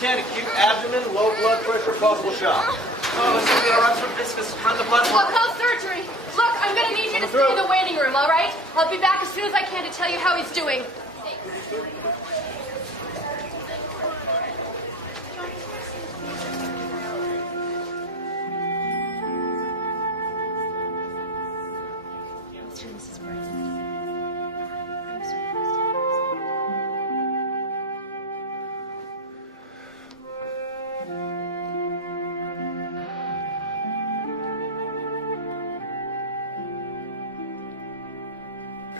10, acute abdomen, low blood pressure, possible shock. Oh, it's going to be a ruptured discus on the blood. Well, call surgery. Look, I'm going to need you to stay in the waiting room, all right? I'll be back as soon as I can to tell you how he's doing. Mr. and Mrs. Burton.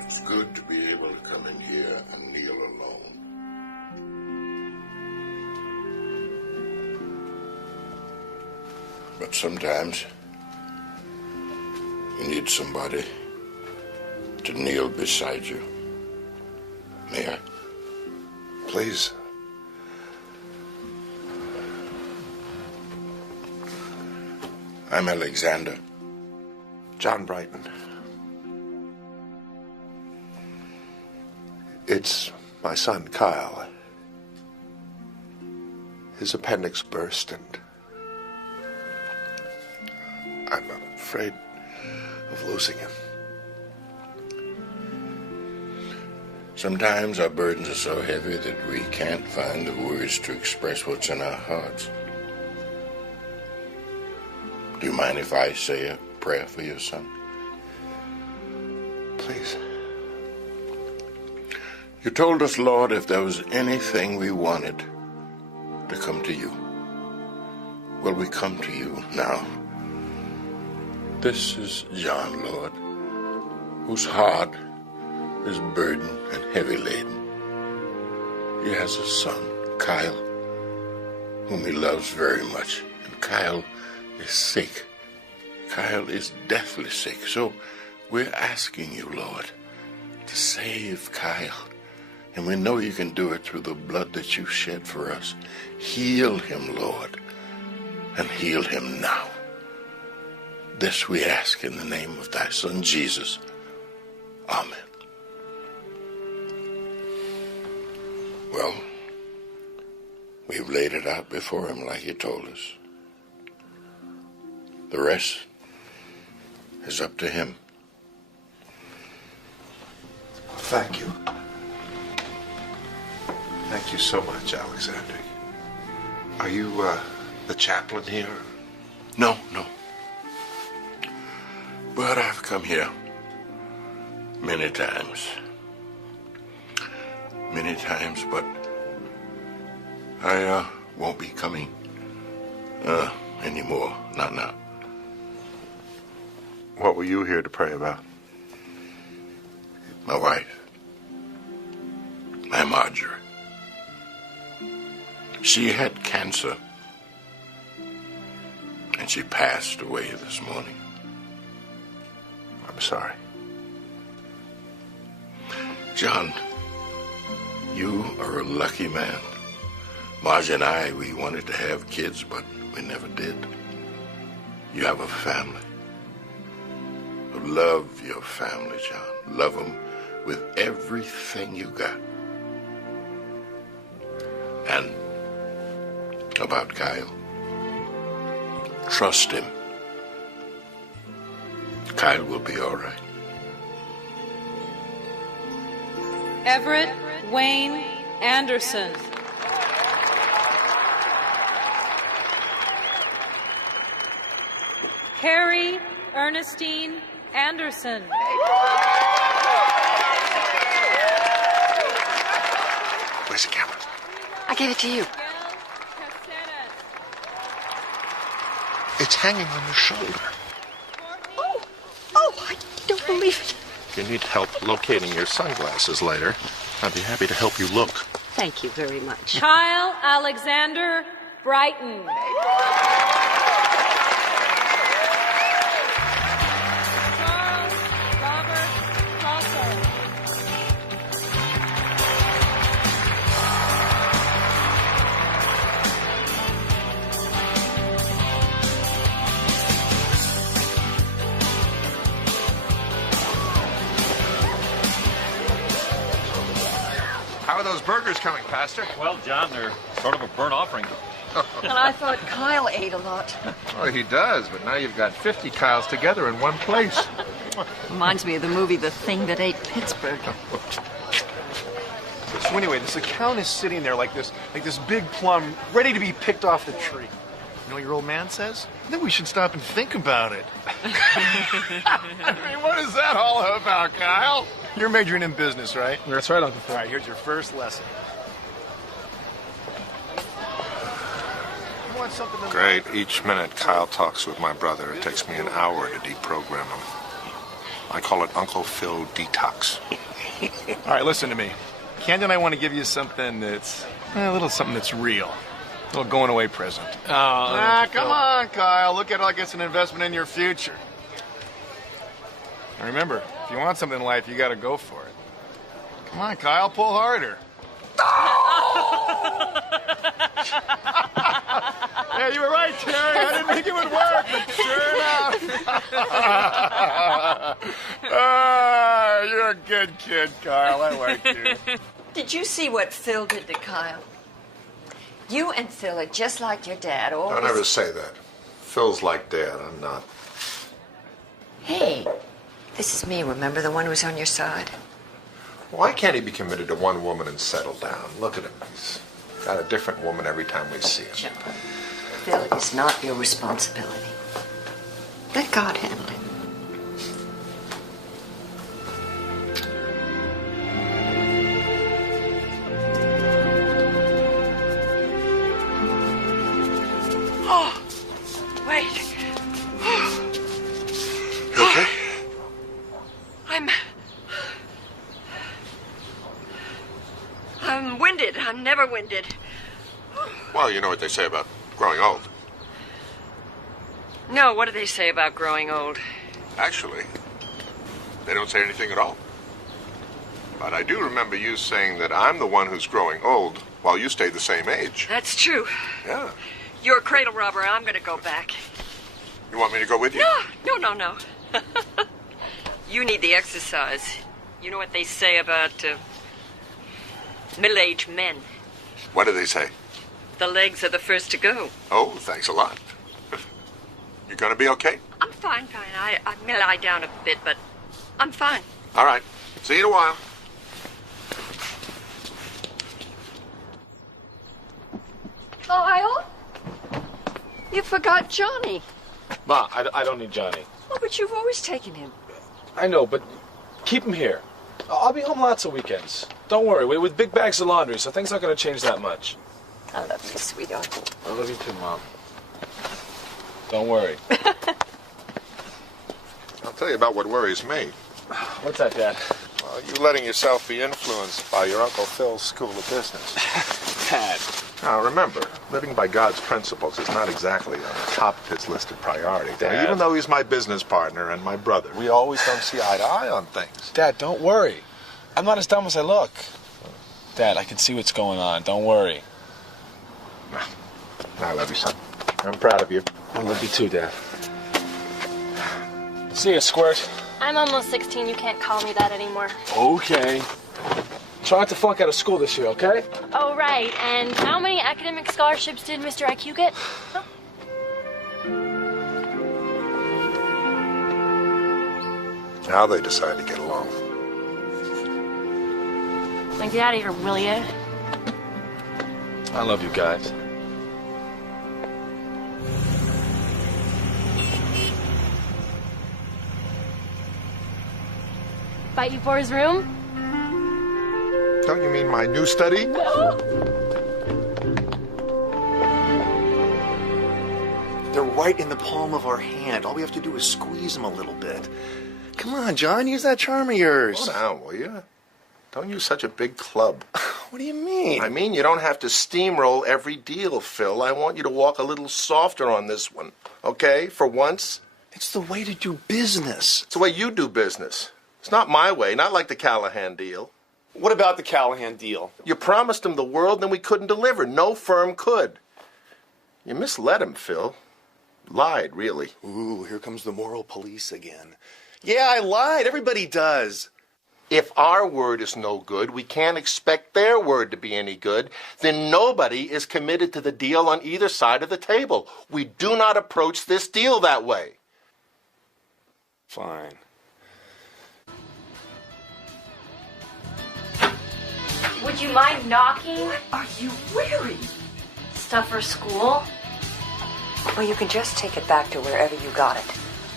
It's good to be able to come in here and kneel alone. But sometimes you need somebody to kneel beside you. May I? Please. I'm Alexander. John Brighton. It's my son, Kyle. His appendix burst, and I'm afraid of losing him. Sometimes our burdens are so heavy that we can't find the words to express what's in our hearts. Do you mind if I say a prayer for your son? Please. You told us, Lord, if there was anything we wanted, to come to you. Well, we come to you now. This is John, Lord, whose heart is burdened and heavy laden. He has a son, Kyle, whom he loves very much. And Kyle is sick. Kyle is deathly sick. So we're asking you, Lord, to save Kyle. And we know you can do it through the blood that you shed for us. Heal him, Lord, and heal him now. This we ask in the name of thy Son, Jesus. Amen. Well, we've laid it out before him like he told us. The rest is up to him. Thank you. Thank you so much, Alexander. Are you the chaplain here? No. But I've come here many times. But I won't be coming anymore. Not now. What were you here to pray about? My wife. My Marjorie. She had cancer, and she passed away this morning. I'm sorry. John, you are a lucky man. Marge and I, we wanted to have kids, but we never did. You have a family. Love your family, John. Love them with everything you got. And about Kyle, trust him. Kyle will be all right. Everett Wayne Anderson. Carrie Ernestine Anderson. Where's the camera? I gave it to you. It's hanging on your shoulder. Oh, I don't believe it. If you need help locating your sunglasses later, I'd be happy to help you look. Thank you very much. Kyle Alexander Brighton. Charles Robert Crosso. How are those burgers coming, Pastor? Well, John, they're Sort of a burnt offering. And I thought Kyle ate a lot. Oh, he does, but now you've got 50 Kyles together in one place. Reminds me of the movie The Thing That Ate Pittsburgh. So anyway, this account is sitting there like this big plum, ready to be picked off the tree. You know what your old man says? I think we should stop and think about it. I mean, what is that all about, Kyle? You're majoring in business, right? That's right, Uncle Phil. All right, here's your first lesson. You want something to Great. Each minute Kyle talks with my brother, it takes me an hour to deprogram him. I call it Uncle Phil Detox. All right, listen to me. Candy and I want to give you something that's a little something that's real. A little going away present. Come on, Kyle. Look at it like it's an investment in your future. And remember, if you want something in life, you got to go for it. Come on, Kyle, pull harder. Yeah, you were right, Terry. I didn't think it would work, but sure enough. You're a good kid, Kyle. I like you. Did you see what Phil did to Kyle? You and Phil are just like your dad. Always... Don't ever say that. Phil's like Dad. I'm not. Hey, this is me, remember? The one who's on your side. Why can't he be committed to one woman and settle down? Look at him. He's got a different woman every time we see him. John, Phil is not your responsibility. Let God handle it. Oh, wait. You okay? I'm winded. I'm never winded. Well, you know what they say about growing old. No, what do they say about growing old? Actually, they don't say anything at all. But I do remember you saying that I'm the one who's growing old while you stay the same age. That's true. Yeah. You're a cradle robber. I'm going to go back. You want me to go with you? No. You need the exercise. You know what they say about middle-aged men? What do they say? The legs are the first to go. Oh, thanks a lot. You gonna be okay? I'm fine. I may lie down a bit, but I'm fine. All right. See you in a while. Kyle? You forgot Johnny. Ma, I don't need Johnny. Oh, but you've always taken him. I know, but keep him here. I'll be home lots of weekends. Don't worry, we're with big bags of laundry, so things aren't going to change that much. I love you, sweetheart. I love you too, Mom. Don't worry. I'll tell you about what worries me. What's that, Dad? Well, you letting yourself be influenced by your Uncle Phil's school of business. Dad. Now, remember, living by God's principles is not exactly on the top of his list of priorities. Dad. Even though he's my business partner and my brother, we always don't see eye to eye on things. Dad, don't worry. I'm not as dumb as I look. Dad, I can see what's going on. Don't worry. I love you, son. I'm proud of you. I love you too, Dad. See ya, Squirt. I'm almost 16. You can't call me that anymore. Okay. Try not to flunk out of school this year, okay? Oh, right. And how many academic scholarships did Mr. IQ get? Huh? Now they decide to get along. Like, get out of here, will ya? I love you guys. Fight you for his room? Don't you mean my new study? They're right in the palm of our hand. All we have to do is squeeze them a little bit. Come on, John, use that charm of yours. Slow down, will you? Don't use such a big club. What do you mean? I mean, you don't have to steamroll every deal, Phil. I want you to walk a little softer on this one, okay? For once. It's the way to do business. It's the way you do business. It's not my way, not like the Callahan deal. What about the Callahan deal? You promised him the world, then we couldn't deliver. No firm could. You misled him, Phil. Lied, really. Ooh, here comes the moral police again. Yeah, I lied. Everybody does. If our word is no good, we can't expect their word to be any good, then nobody is committed to the deal on either side of the table. We do not approach this deal that way. Fine. Would you mind knocking? Are you weary? Stuff for school? Well, you can just take it back to wherever you got it.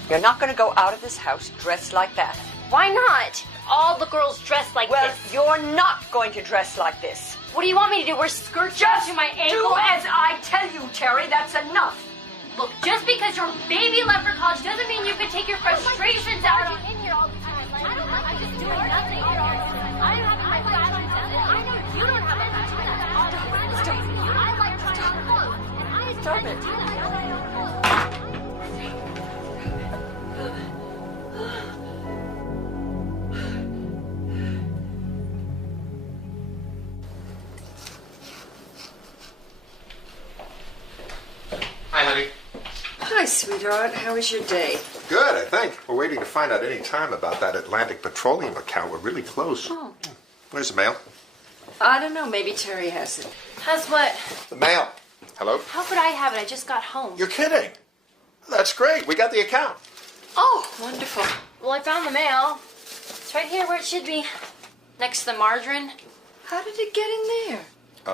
You're not going to go out of this house dressed like that. Why not? All the girls dress like Well, this. you're not going to dress like this. What do you want me to do? Wear skirts Just to my do ankle? as I tell you, Terry. That's enough. Look, just because your baby left for college doesn't mean you can take your frustrations out on... in here all the time. I'm just doing nothing here all the time. I don't have my frustrations. I know you don't have any. Stop. I like to talk clothes. And I Stop it. Hi, honey. Hi, sweetheart. How was your day? Good, I think. We're waiting to find out any time about that Atlantic Petroleum account. We're really close. Oh. Where's the mail? I don't know. Maybe Terry has it. Has what? The mail. Hello? How could I have it? I just got home. You're kidding. That's great. We got the account. Oh, wonderful. Well, I found the mail. It's right here where it should be. Next to the margarine. How did it get in there?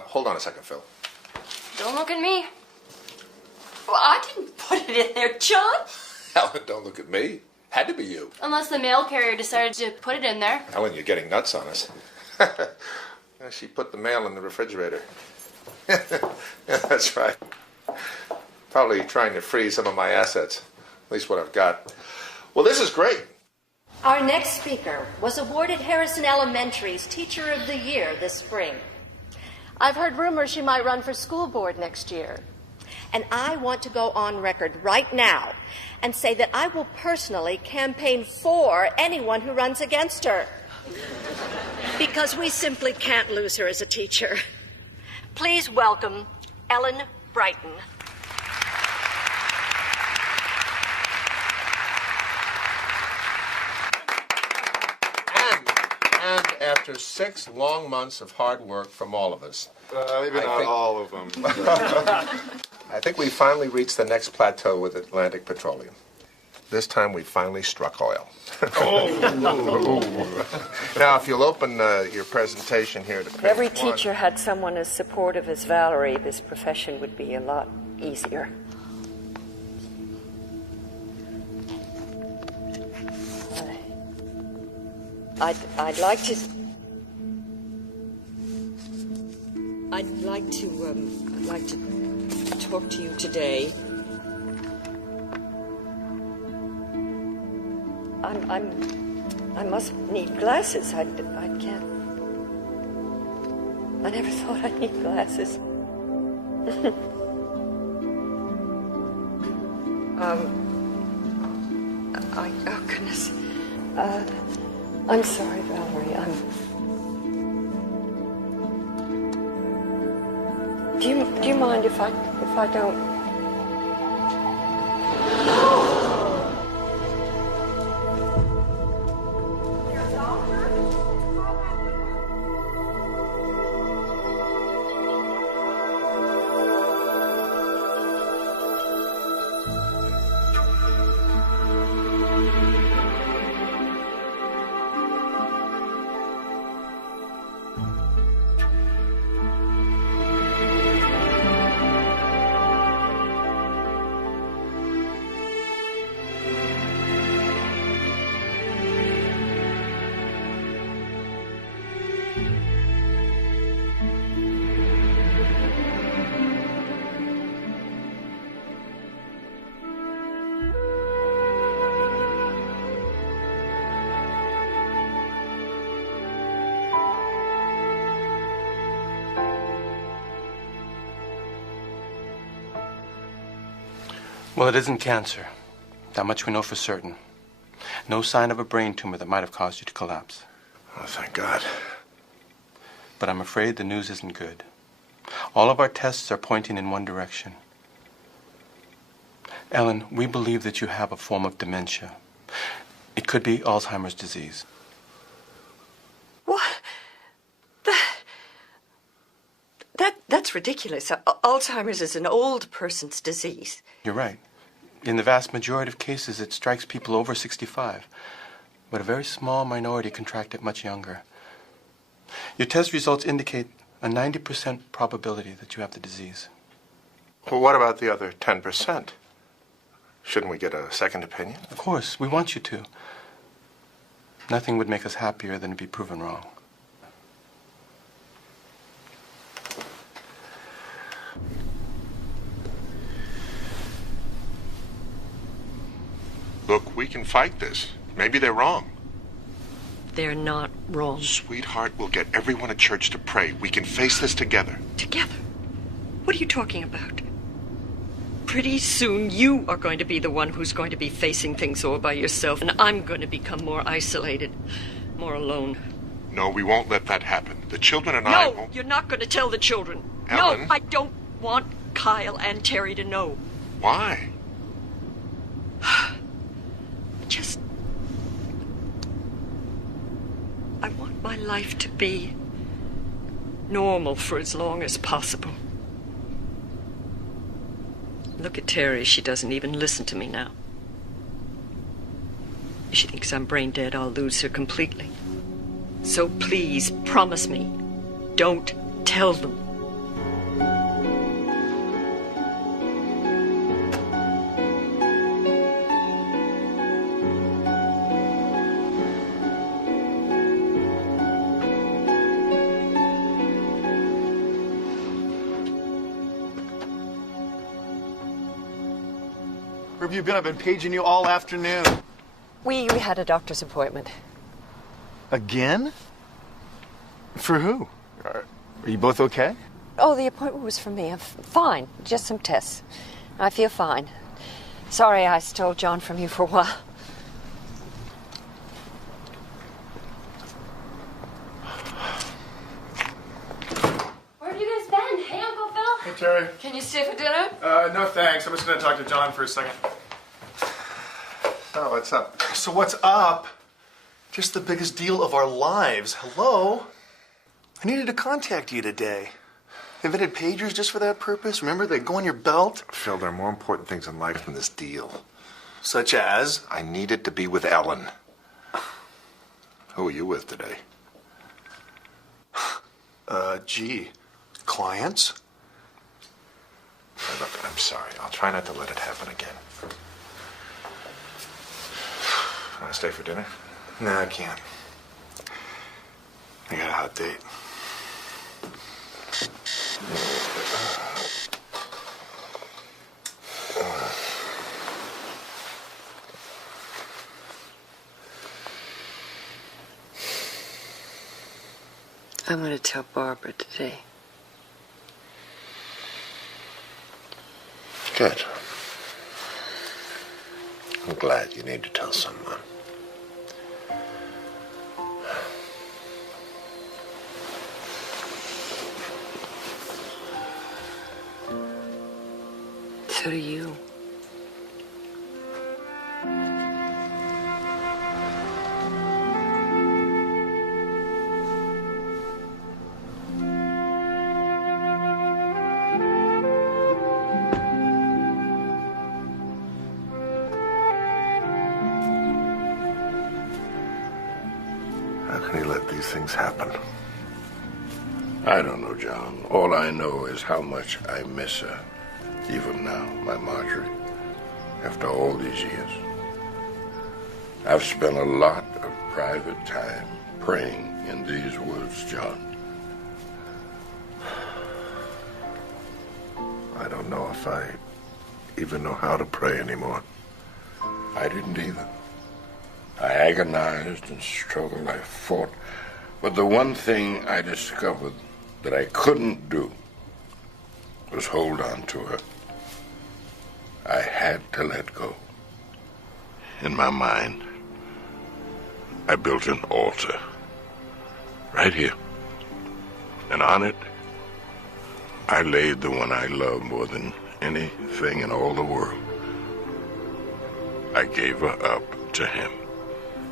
Hold on a second, Phil. Don't look at me. Well, I didn't put it in there, John. Ellen, don't look at me. Had to be you. Unless the mail carrier decided to put it in there. Ellen, you're getting nuts on us. She put the mail in the refrigerator. Yeah, that's right. Probably trying to freeze some of my assets. At least what I've got. Well, this is great. Our next speaker was awarded Harrison Elementary's Teacher of the Year this spring. I've heard rumors she might run for school board next year. And I want to go on record right now and say that I will personally campaign for anyone who runs against her. Because we simply can't lose her as a teacher. Please welcome Ellen Brighton. And after 6 long months of hard work from all of us, Maybe not all of them. I think we finally reached the next plateau with Atlantic Petroleum. This time we finally struck oil. Now, if you'll open your presentation here to page Every 1. teacher had someone as supportive as Valerie. This profession would be a lot easier. I'd like to talk to you today. I must need glasses. I can't. I never thought I'd need glasses. Oh goodness. I'm sorry, Valerie. Do you mind if I don't? Well, it isn't cancer. That much we know for certain. No sign of a brain tumor that might have caused you to collapse. Oh, thank God. But I'm afraid the news isn't good. All of our tests are pointing in one direction. Ellen, we believe that you have a form of dementia. It could be Alzheimer's disease. That's ridiculous. Alzheimer's is an old person's disease. You're right. In the vast majority of cases, it strikes people over 65. But a very small minority contract it much younger. Your test results indicate a 90% probability that you have the disease. Well, what about the other 10%? Shouldn't we get a second opinion? Of course, we want you to. Nothing would make us happier than to be proven wrong. Look, we can fight this. Maybe they're wrong. They're not wrong. Sweetheart, we'll get everyone at church to pray. We can face this together. Together? What are you talking about? Pretty soon you are going to be the one who's going to be facing things all by yourself, and I'm going to become more isolated, more alone. No, we won't let that happen. The children and I No, won't... you're not going to tell the children. Ellen? No, I don't want Kyle and Terry to know. Why? Just... I want my life to be normal for as long as possible. Look at Terry. She doesn't even listen to me now. If she thinks I'm brain dead, I'll lose her completely. So please, promise me, don't tell them. Where have you been? I've been paging you all afternoon. We had a doctor's appointment. Again? For who? Are you both okay? Oh, the appointment was for me. I'm fine. Just some tests. I feel fine. Sorry I stole John from you for a while. Where have you guys been? Hey, Uncle Phil. Hey, Terry. Can you stay for dinner? No thanks. I'm just going to talk to John for a second. Oh, what's up? So what's up? Just the biggest deal of our lives. Hello? I needed to contact you today. Invented pagers just for that purpose. Remember, they go on your belt. Phil, there are more important things in life than this deal. Such as? I needed to be with Ellen. Who are you with today? Gee. Clients? Look, I'm sorry. I'll try not to let it happen again. Want to stay for dinner? No, I can't. I got a hot date. I'm going to tell Barbara today. Good. I'm glad you need to tell someone. So do you. How can he let these things happen? I don't know, John. All I know is how much I miss her. Even now, my Marjorie, after all these years. I've spent a lot of private time praying in these woods, John. I don't know if I even know how to pray anymore. I didn't either. I agonized and struggled. I fought. But the one thing I discovered that I couldn't do was hold on to her. I had to let go. In my mind, I built an altar right here. And on it, I laid the one I love more than anything in all the world. I gave her up to him.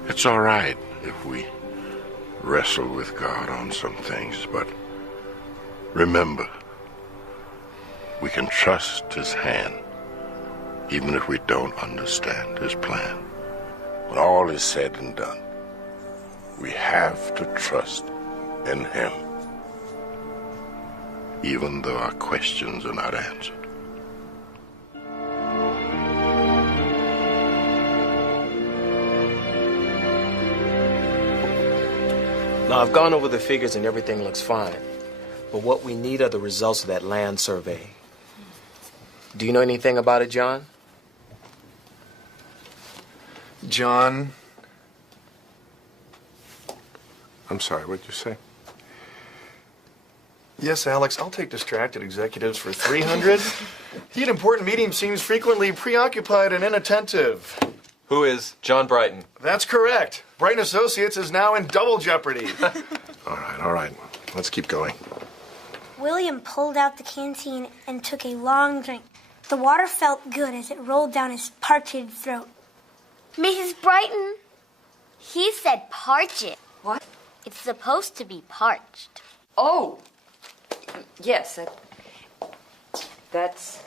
It's all right if we wrestle with God on some things, but remember, we can trust his hand, even if we don't understand his plan. When all is said and done, we have to trust in him, even though our questions are not answered. Now, I've gone over the figures and everything looks fine. But what we need are the results of that land survey. Do you know anything about it, John? John? I'm sorry, what'd you say? Yes, Alex, I'll take distracted executives for 300. He at important meetings seems frequently preoccupied and inattentive. Who is John Brighton? That's correct. Brighton Associates is now in double jeopardy. All right. Let's keep going. William pulled out the canteen and took a long drink. The water felt good as it rolled down his parched throat. Mrs. Brighton, he said parch it. What? It's supposed to be parched. Oh, yes, that's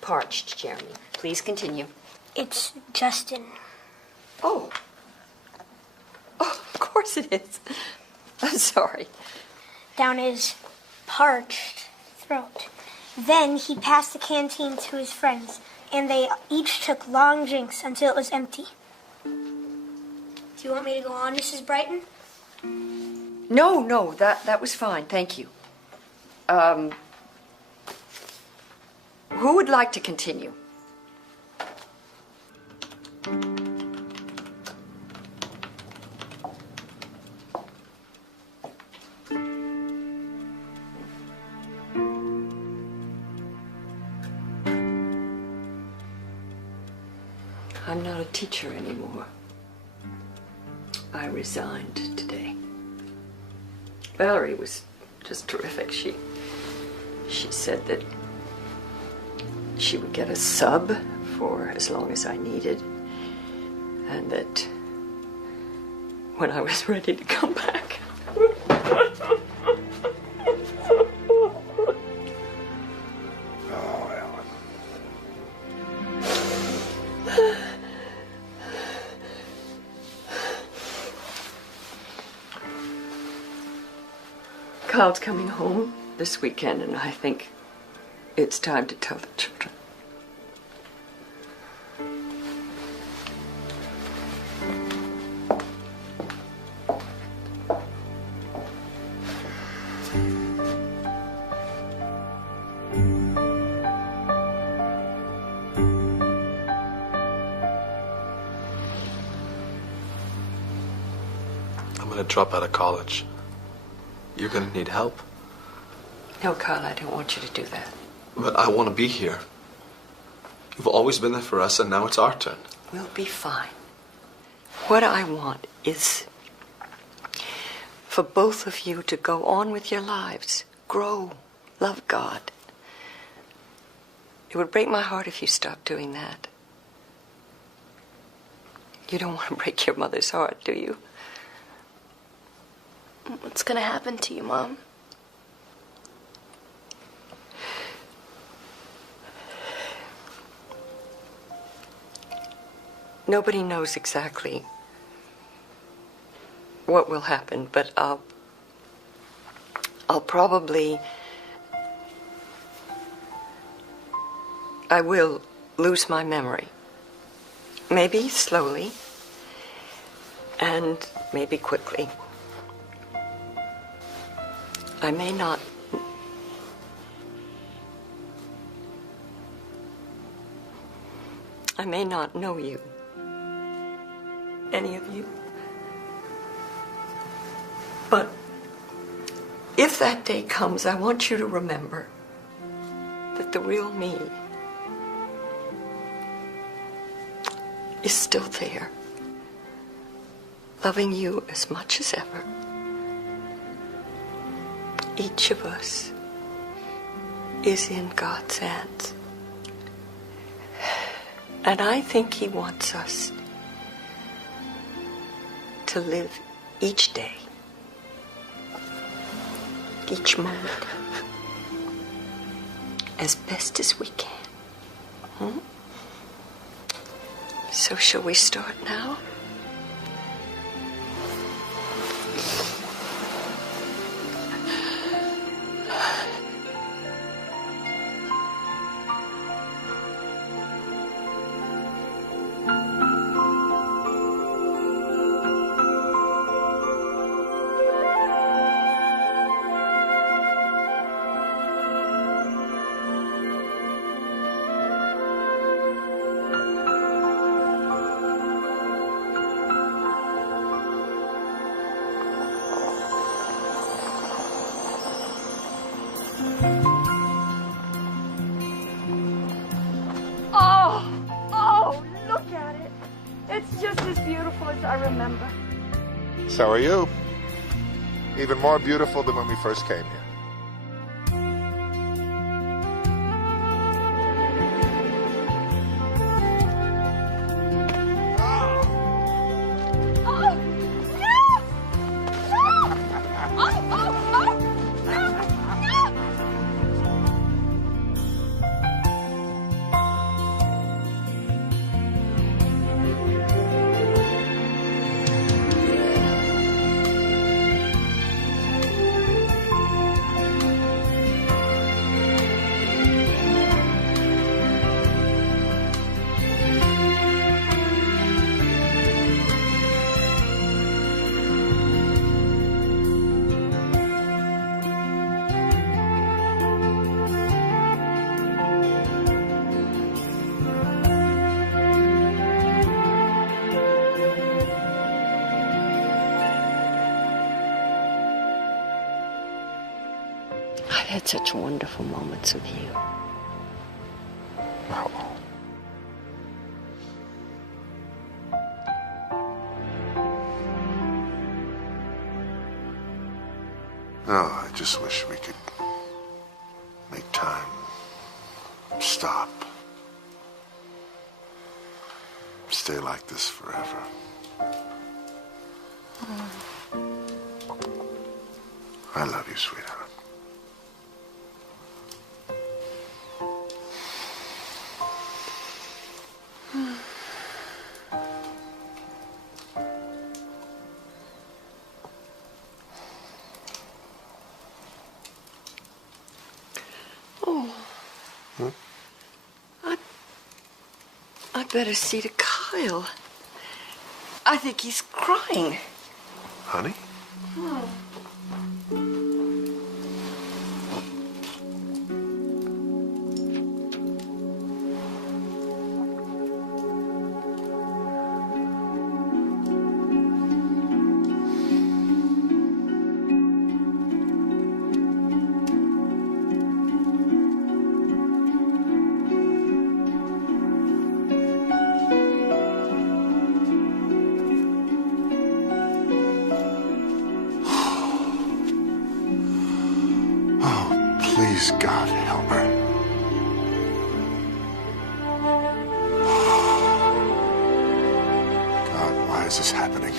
parched, Jeremy. Please continue. It's Justin. Oh, of course it is. I'm sorry. Down his parched throat. Then he passed the canteen to his friends, and they each took long drinks until it was empty. Do you want me to go on, Mrs. Brighton? No, that was fine, thank you. Who would like to continue? I'm not a teacher anymore. I resigned today. Valerie was just terrific. She said that she would get a sub for as long as I needed, and that when I was ready to come back. Oh, Ellen. Kyle's coming home this weekend, and I think it's time to tell the children. I'm gonna drop out of college. You're gonna need help. No, Kyle, I don't want you to do that. But I want to be here. You've always been there for us, and now it's our turn. We'll be fine. What I want is for both of you to go on with your lives, grow, love God. It would break my heart if you stopped doing that. You don't want to break your mother's heart, do you? What's gonna happen to you, Mom? Nobody knows exactly what will happen, but I'll probably... I will lose my memory. Maybe slowly, and maybe quickly. I may not... I may not know you. Any of you. But if that day comes, I want you to remember that the real me is still there, loving you as much as ever. Each of us is in God's hands. And I think He wants us to live each day, each moment, as best as we can. Hmm? So shall we start now? Oh, look at it. It's just as beautiful as I remember. So are you. Even more beautiful than when we first came here. Oh, no! No! Oh, no! No! I've had such wonderful moments with you. Oh, I just wish we could make time stop. Stay like this forever. I love you, sweetheart. Oh. I better see to Kyle. I think he's crying. Honey? Please, God, help her. God, why is this happening?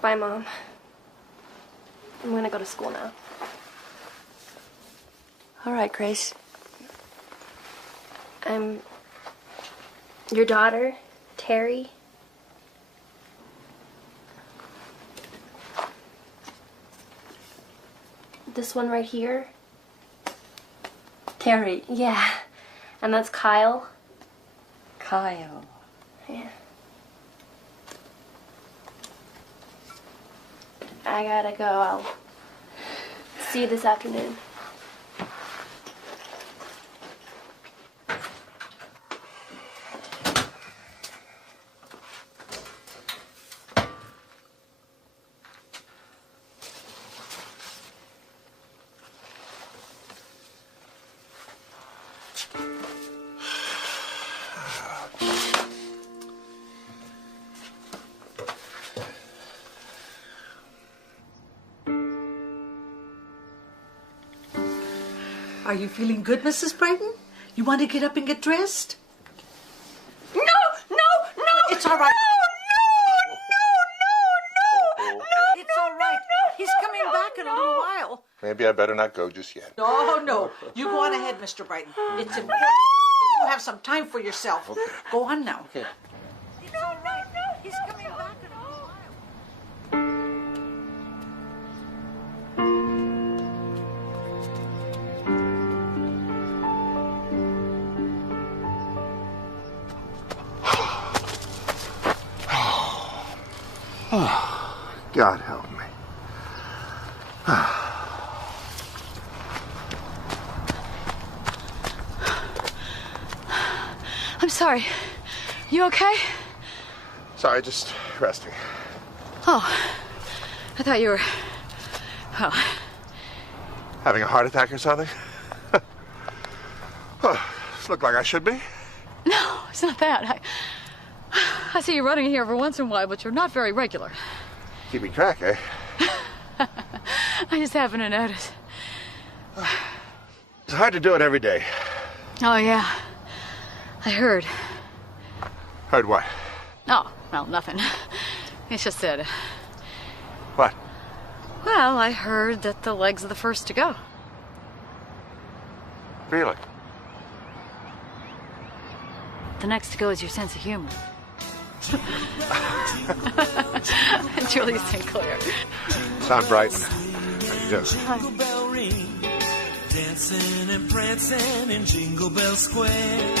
Bye, Mom. I'm gonna go to school now. All right, Grace. I'm your daughter, Terry. This one right here. Terry. Yeah. And that's Kyle. Kyle. Yeah. I gotta go. I'll see you this afternoon. Are you feeling good, Mrs. Brighton? You want to get up and get dressed? No, no, no! It's all right. No! It's all right. He's coming back in a little while. Maybe I better not go just yet. No. You go on ahead, Mr. Brighton. It's important that you have some time for yourself. Okay. Go on now. Okay. It's all right. He's coming back in a little while. God help me. I'm sorry. You okay? Sorry, just resting. Oh, I thought you were... Well, Having a heart attack or something? Oh, this look like I should be. no, it's not that. I see you running here every once in a while, but you're not very regular. Keeping track, eh? I just happen to notice. It's hard to do it every day. Oh, yeah. I heard. Heard what? Oh, well, nothing. It's just that... What? Well, I heard that the legs are the first to go. Really? The next to go is your sense of humor. Julie Sinclair. Sound Brighton. How you doing? Jingle bell ring, dancing and prancing in Jingle Bell Square.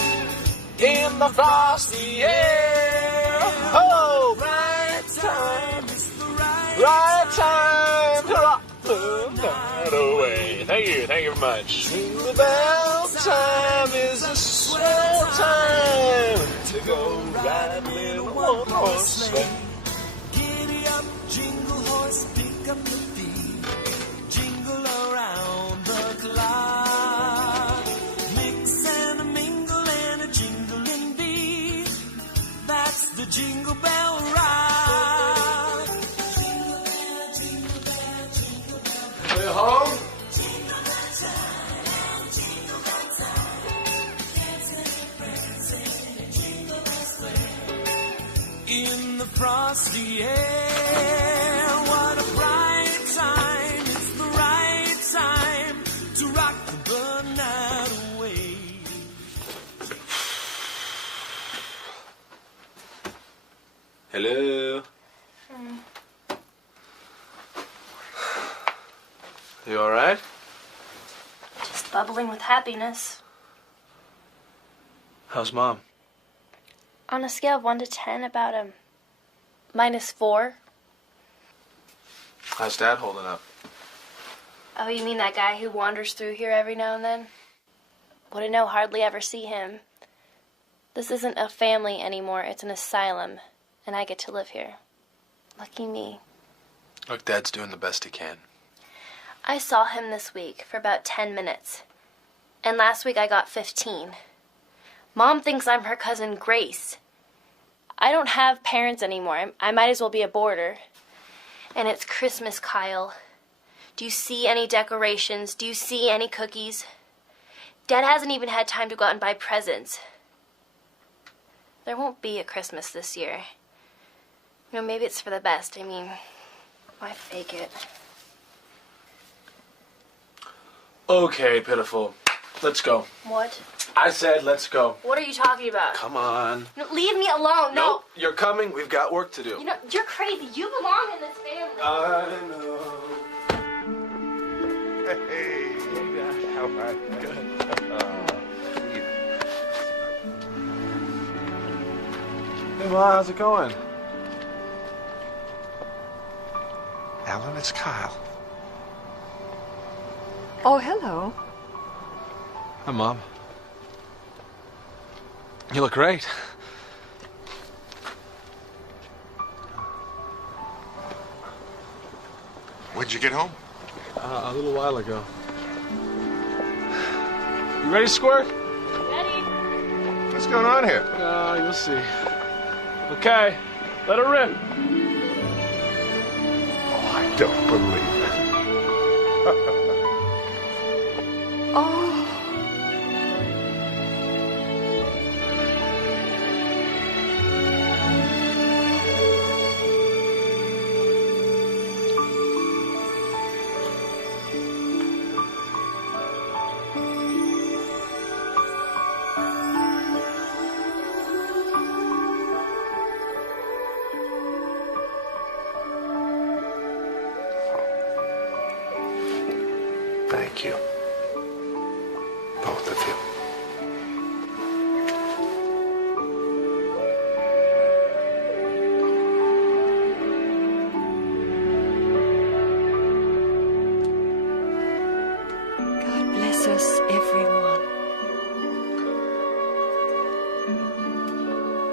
In the frosty air, oh, right time to rock the night away. Thank you very much. Jingle bell time is a swell time to go riding in a one-horse sleigh. Giddy up, jingle horse, pick up your feet, jingle around the clock. Mix and a mingle and a jingling beat. That's the Jingle Bell Rock. Jingle bell, jingle bell, jingle bell. Are you home? Jingle bell time, jingle bell time. Dancing and prancing, jingle bell square. In the frosty air, what a bright time. It's the right time to rock the night away. Hello. You all right? Just bubbling with happiness. How's Mom? On a scale of 1 to 10, about a -4. How's Dad holding up? Oh, you mean that guy who wanders through here every now and then? Wouldn't know, hardly ever see him. This isn't a family anymore, it's an asylum, and I get to live here. Lucky me. Look, Dad's doing the best he can. I saw him this week for about 10 minutes, and last week I got 15. Mom thinks I'm her cousin Grace. I don't have parents anymore. I might as well be a boarder. And it's Christmas, Kyle. Do you see any decorations? Do you see any cookies? Dad hasn't even had time to go out and buy presents. There won't be a Christmas this year. You know, maybe it's for the best. I mean, why fake it? Okay, pitiful. Let's go. What? I said let's go. What are you talking about? Come on. No, leave me alone. No. Nope, you're coming. We've got work to do. You know, you're crazy. You belong in this family. I know. Hey, how are you? Good. Hey, Ma, how's it going? Alan, it's Kyle. Oh, hello. Hi, Mom. You look great. When'd you get home? A little while ago. You ready, Squirt? Ready? What's going on here? You'll see. Okay, let her rip. Oh, I don't believe it. Oh,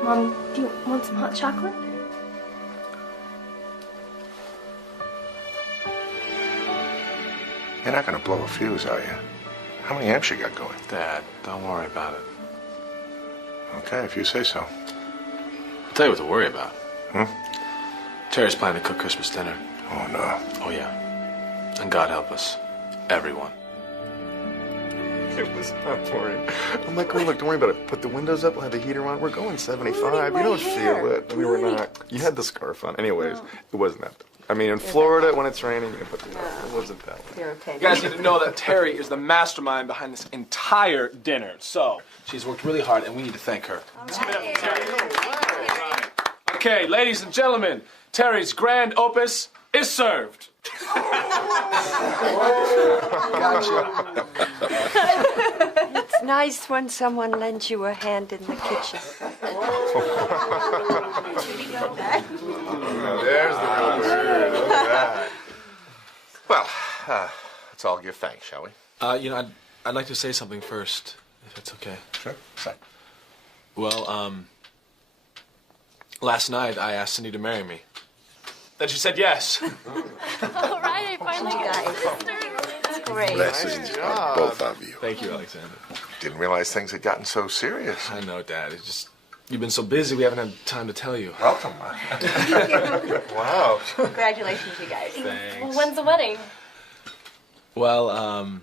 Mom, do you want some hot chocolate? You're not gonna blow a fuse, are you? How many amps you got going? Dad, don't worry about it. Okay, if you say so. I'll tell you what to worry about. Cherish planning to cook Christmas dinner. Oh, no. Oh, yeah. And God help us. Everyone. It was not boring. I'm like, oh, look, don't worry about it. Put the windows up, we'll have the heater on. We're going 75. You don't feel it. We were not. You had the scarf on. Anyways, it wasn't that. I mean, in Florida, when it's raining, you can put the it wasn't that way. You're okay. You guys need to know that Terry is the mastermind behind this entire dinner. So, she's worked really hard, and we need to thank her. Okay, ladies and gentlemen, Terry's grand opus is served. It's nice when someone lends you a hand in the kitchen. There's the real bird. Look at that. Well, let's all give thanks, shall we? I'd like to say something first, if it's okay. Sure. Say. Well, last night I asked Cindy to marry me. Then she said yes. All right, I finally got a sister. It's great. Blessings on both of you. Thank you, Alexander. Didn't realize things had gotten so serious. I know, Dad. It's just, you've been so busy, we haven't had time to tell you. Welcome. Wow. Congratulations, you guys. Thanks. Well, when's the wedding? Well,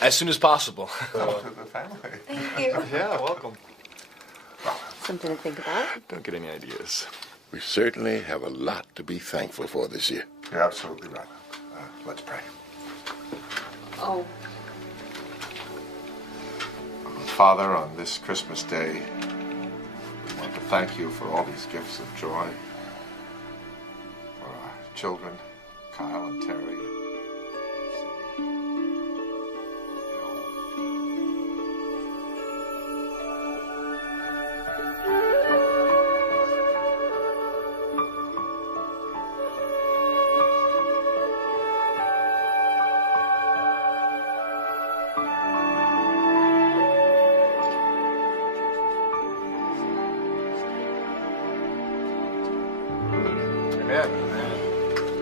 as soon as possible. To the family. Thank you. Yeah, welcome. Something to think about. Don't get any ideas. We certainly have a lot to be thankful for this year. You're absolutely right. Let's pray. Oh. Father, on this Christmas day, we want to thank you for all these gifts of joy, for our children, Kyle and Terry.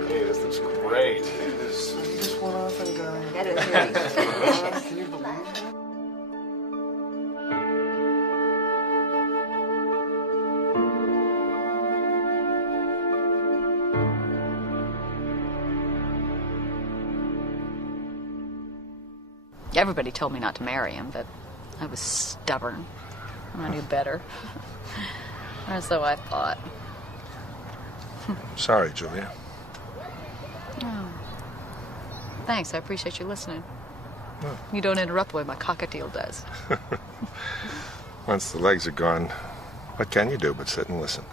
Hey, this looks great. Just one off and go. That is really delicious. Can you believe that? Everybody told me not to marry him, but I was stubborn. I knew better. Or so I thought. Sorry, Julia. Oh. Thanks, I appreciate you listening. You don't interrupt the way my cockatiel does. Once the legs are gone, what can you do but sit and listen?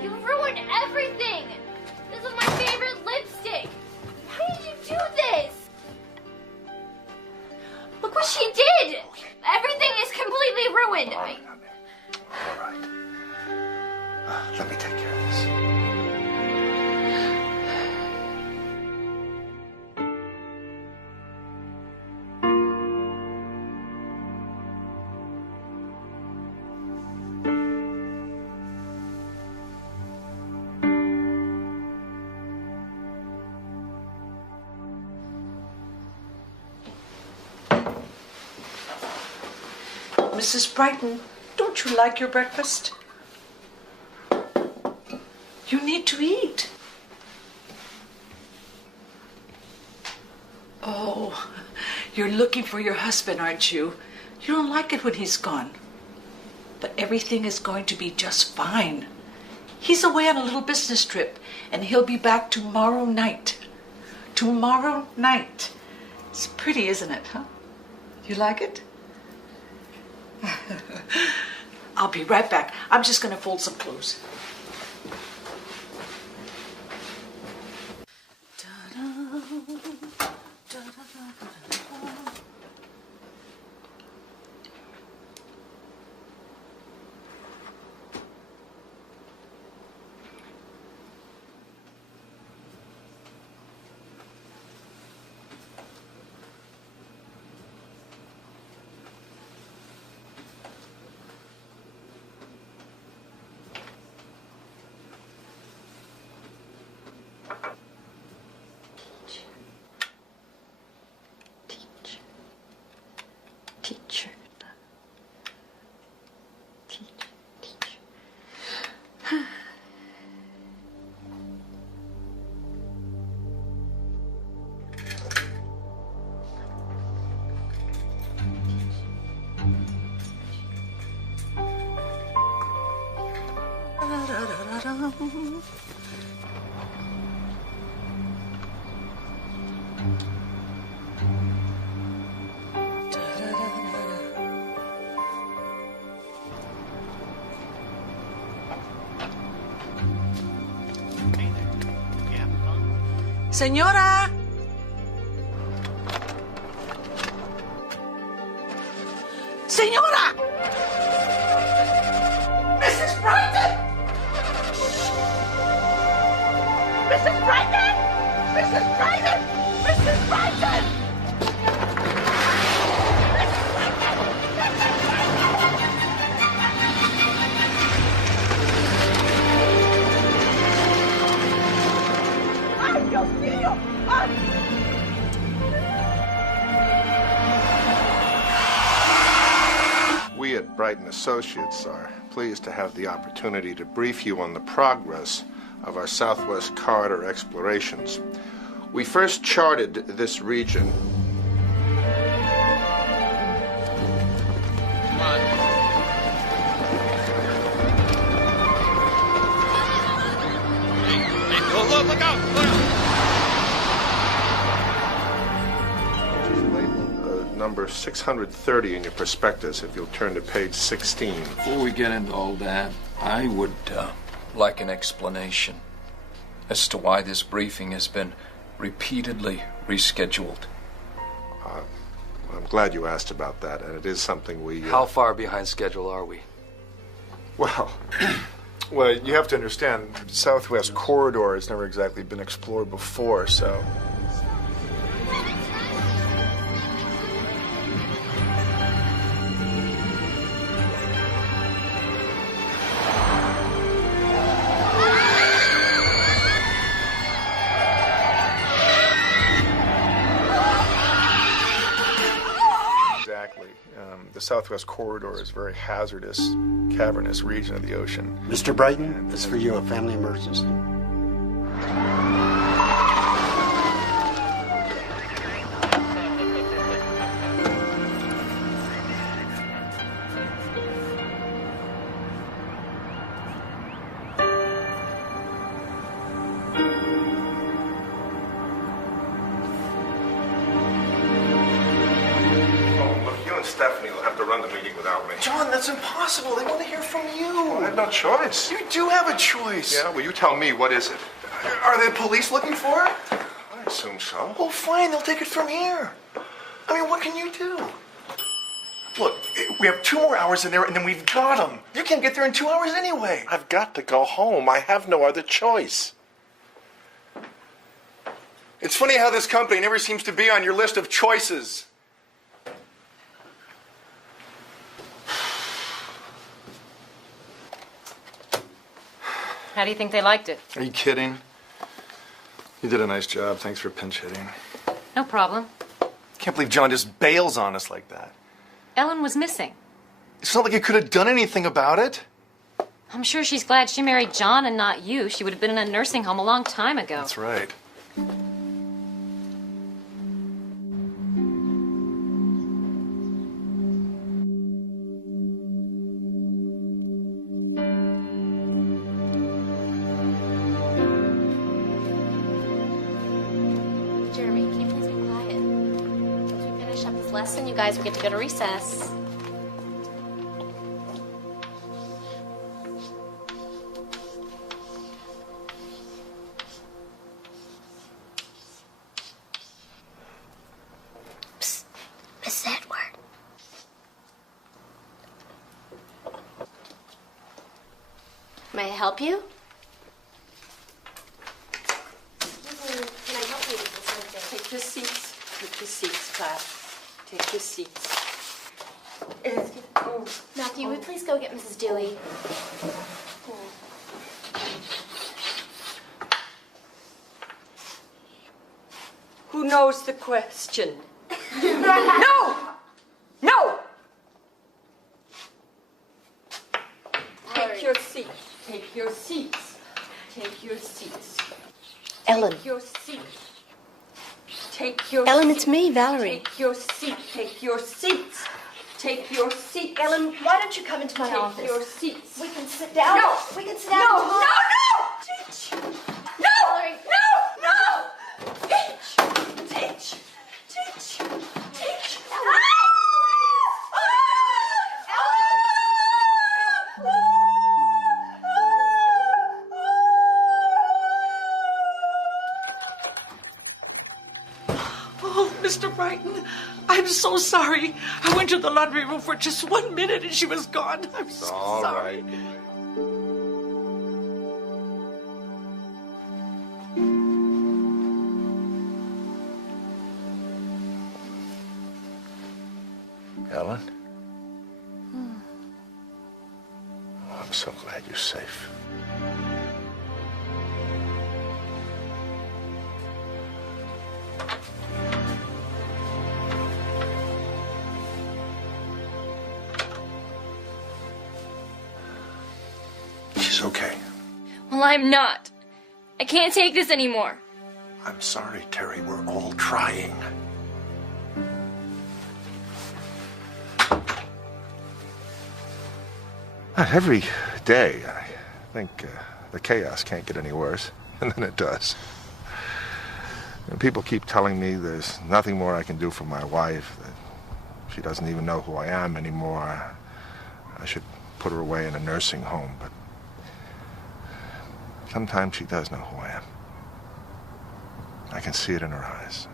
You ruined everything! This is my favorite lipstick! How did you do this? Look what she did! Everything is completely ruined! All right. Let me take care of this. Mrs. Brighton, don't you like your breakfast? You need to eat. Oh, you're looking for your husband, aren't you? You don't like it when he's gone. But everything is going to be just fine. He's away on a little business trip, and he'll be back tomorrow night. Tomorrow night. It's pretty, isn't it, huh? You like it? I'll be right back. I'm just going to fold some clothes. Teacher. Señora! Señora! Mrs. Brighton! Mrs. Brighton! Mrs. Brighton! Mrs. Brighton! ¡Ay, Dios mío! ¡Ay! We at Brighton Associates are pleased to have the opportunity to brief you on the progress of our Southwest Corridor explorations. We first charted this region. Come on. Hey, look out! Number 630 in your prospectus, if you'll turn to page 16. Before we get into all that, I would like an explanation as to why this briefing has been repeatedly rescheduled. I'm glad you asked about that, and it is something we... How far behind schedule are we? Well, you have to understand, Southwest Corridor has never exactly been explored before, so... The Southwest Corridor is a very hazardous, cavernous region of the ocean. Mr. Brighton, is for you a family emergency? Stephanie will have to run the meeting without me. John, that's impossible. They want to hear from you. Well, I have no choice. You do have a choice. Yeah, well, you tell me, what is it? Are the police looking for it? I assume so. Well, fine. They'll take it from here. I mean, what can you do? Look, we have 2 more hours in there, and then we've got them. You can't get there in 2 hours anyway. I've got to go home. I have no other choice. It's funny how this company never seems to be on your list of choices. How do you think they liked it? Are you kidding? You did a nice job. Thanks for pinch hitting. No problem. Can't believe John just bails on us like that. Ellen was missing. It's not like you could have done anything about it. I'm sure she's glad she married John and not you. She would have been in a nursing home a long time ago. That's right. Jeremy, can you please be quiet? Once we finish up this lesson, you guys will get to go to recess. Psst, Miss Edward. May I help you? Can I help you with something? Take your seats. Take your seats, class. Take your seats. Matthew, would you please go get Mrs. Dewey? Who knows the question? No! No! Take your seats. Take your seats. Take your seats. Ellen. Take your seat. Take your Ellen, seat. it's me, Valerie. Take your seat. Take your seats. Take your seat. Ellen, why don't you come into my office? Take your seats. We can sit down. No! We can sit down. No! and No! talk. No! Teach! No! No! No! Teach! Teach! Teach! Teach! Oh, Mr. Brighton, I'm so sorry. I went to the laundry room for just 1 minute and she was gone. I'm so All sorry. right. Ellen? Oh, I'm so glad you're safe. She's okay. Well, I'm not. I can't take this anymore. I'm sorry, Terry. We're all trying. Every day, I think the chaos can't get any worse, and then it does. And people keep telling me there's nothing more I can do for my wife, that she doesn't even know who I am anymore. I should put her away in a nursing home, but sometimes she does know who I am. I can see it in her eyes.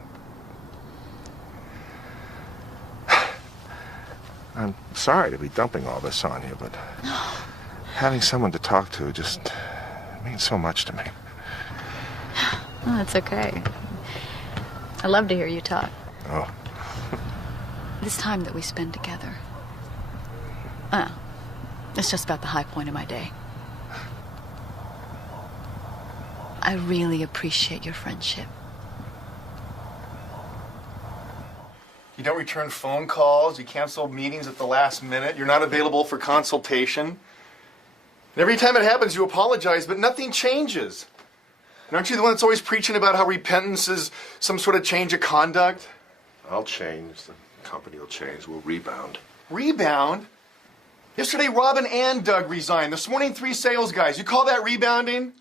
I'm sorry to be dumping all this on you, but having someone to talk to just means so much to me. Oh, it's okay. I love to hear you talk. Oh. This time that we spend together, it's just about the high point of my day. I really appreciate your friendship. You don't return phone calls. You cancel meetings at the last minute. You're not available for consultation. And every time it happens, you apologize, but nothing changes. And aren't you the one that's always preaching about how repentance is some sort of change of conduct? I'll change. The company will change. We'll rebound. Rebound? Yesterday, Robin and Doug resigned. This morning, 3 sales guys. You call that rebounding?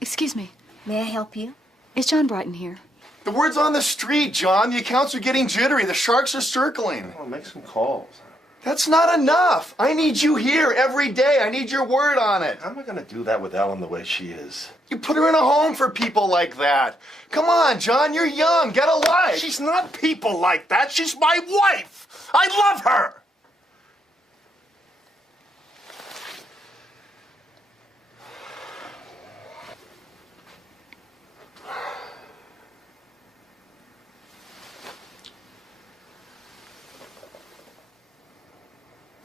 Excuse me. May I help you? Is John Brighton here? The word's on the street, John. The accounts are getting jittery. The sharks are circling. Well, make some calls. That's not enough. I need you here every day. I need your word on it. How am I going to do that with Ellen the way she is? You put her in a home for people like that. Come on, John. You're young. Get a life. She's not people like that. She's my wife. I love her.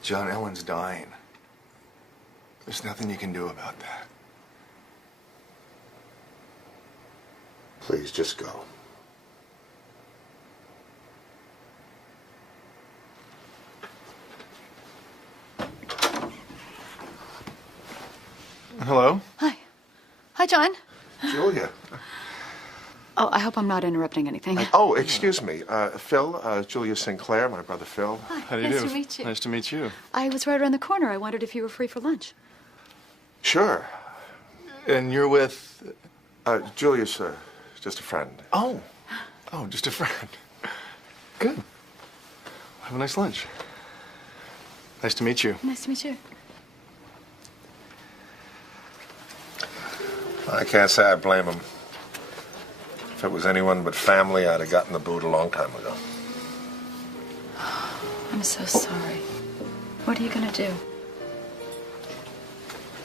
John, Ellen's dying. There's nothing you can do about that. Please, just go. John. Julia. Oh, I hope I'm not interrupting anything. Oh, excuse me. Phil, Julia Sinclair, my brother Phil. How do you do? To meet you. Nice to meet you. I was right around the corner. I wondered if you were free for lunch. Sure. And you're with... Julia's just a friend. Oh, just a friend. Good. Have a nice lunch. Nice to meet you. Nice to meet you. I can't say I blame him. If it was anyone but family, I'd have gotten the boot a long time ago. I'm so sorry. What are you going to do?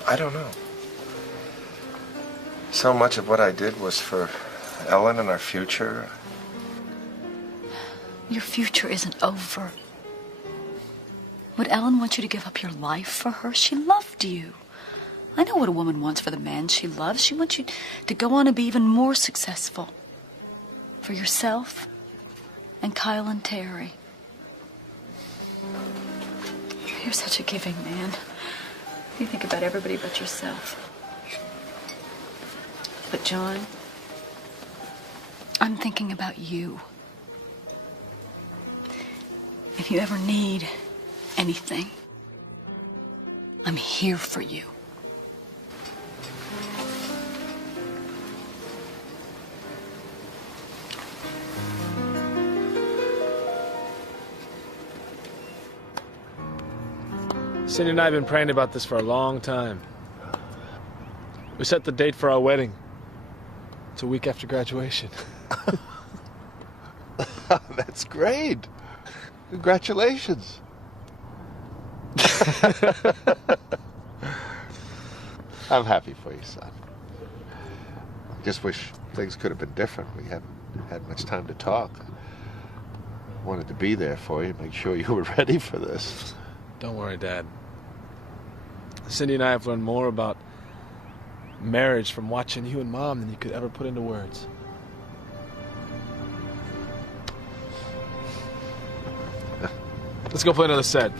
I don't know. So much of what I did was for Ellen and our future. Your future isn't over. Would Ellen want you to give up your life for her? She loved you. I know what a woman wants for the man she loves. She wants you to go on and be even more successful. For yourself and Kyle and Terry. You're such a giving man. You think about everybody but yourself. But John, I'm thinking about you. If you ever need anything, I'm here for you. Cindy and I have been praying about this for a long time. We set the date for our wedding. It's a week after graduation. That's great. Congratulations. I'm happy for you, son. I just wish things could have been different. We haven't had much time to talk. I wanted to be there for you, make sure you were ready for this. Don't worry, Dad. Cindy and I have learned more about marriage from watching you and Mom than you could ever put into words. Let's go play another set.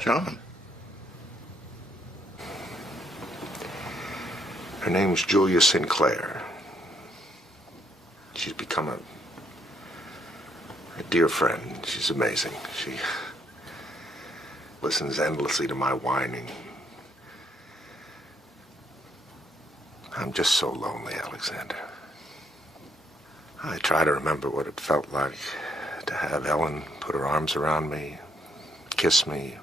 John. Her name's Julia Sinclair. She's become a dear friend. She's amazing. She listens endlessly to my whining. I'm just so lonely, Alexander. I try to remember what it felt like to have Ellen put her arms around me, kiss me.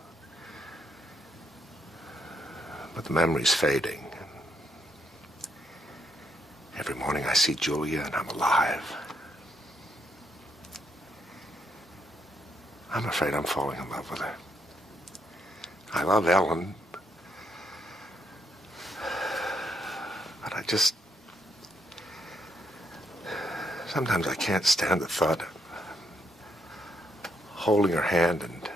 But the memory's fading. Every morning I see Julia and I'm alive. I'm afraid I'm falling in love with her. I love Ellen, but I just... Sometimes I can't stand the thought of holding her hand and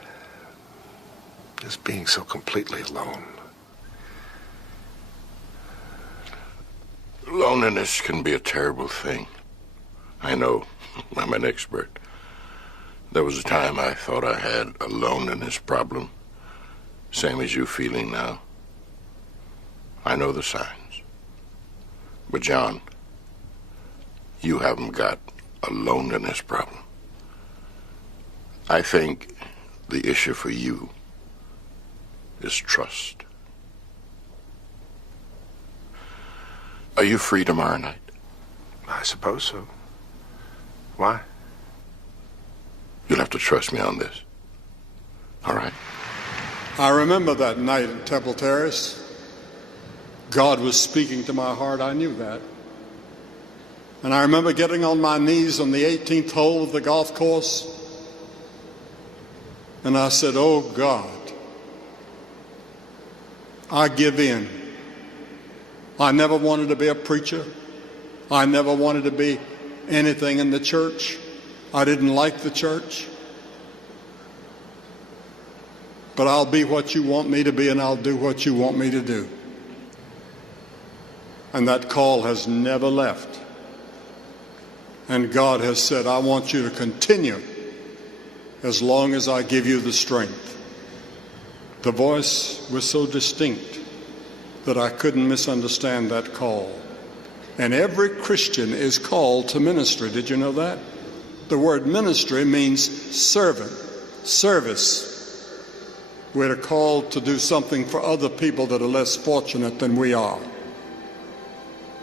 just being so completely alone. Loneliness can be a terrible thing. I know. I'm an expert. There was a time I thought I had a loneliness problem. Same as you feeling now. I know the signs. But John, you haven't got a loneliness problem. I think the issue for you is trust. Are you free tomorrow night? I suppose so. Why? You'll have to trust me on this. All right? I remember that night in Temple Terrace. God was speaking to my heart. I knew that. And I remember getting on my knees on the 18th hole of the golf course. And I said, oh God, I give in. I never wanted to be a preacher. I never wanted to be anything in the church. I didn't like the church. But I'll be what you want me to be, and I'll do what you want me to do. And that call has never left. And God has said, I want you to continue as long as I give you the strength. The voice was so distinct that I couldn't misunderstand that call. And every Christian is called to ministry. Did you know that? The word ministry means servant, service. We're called to do something for other people that are less fortunate than we are.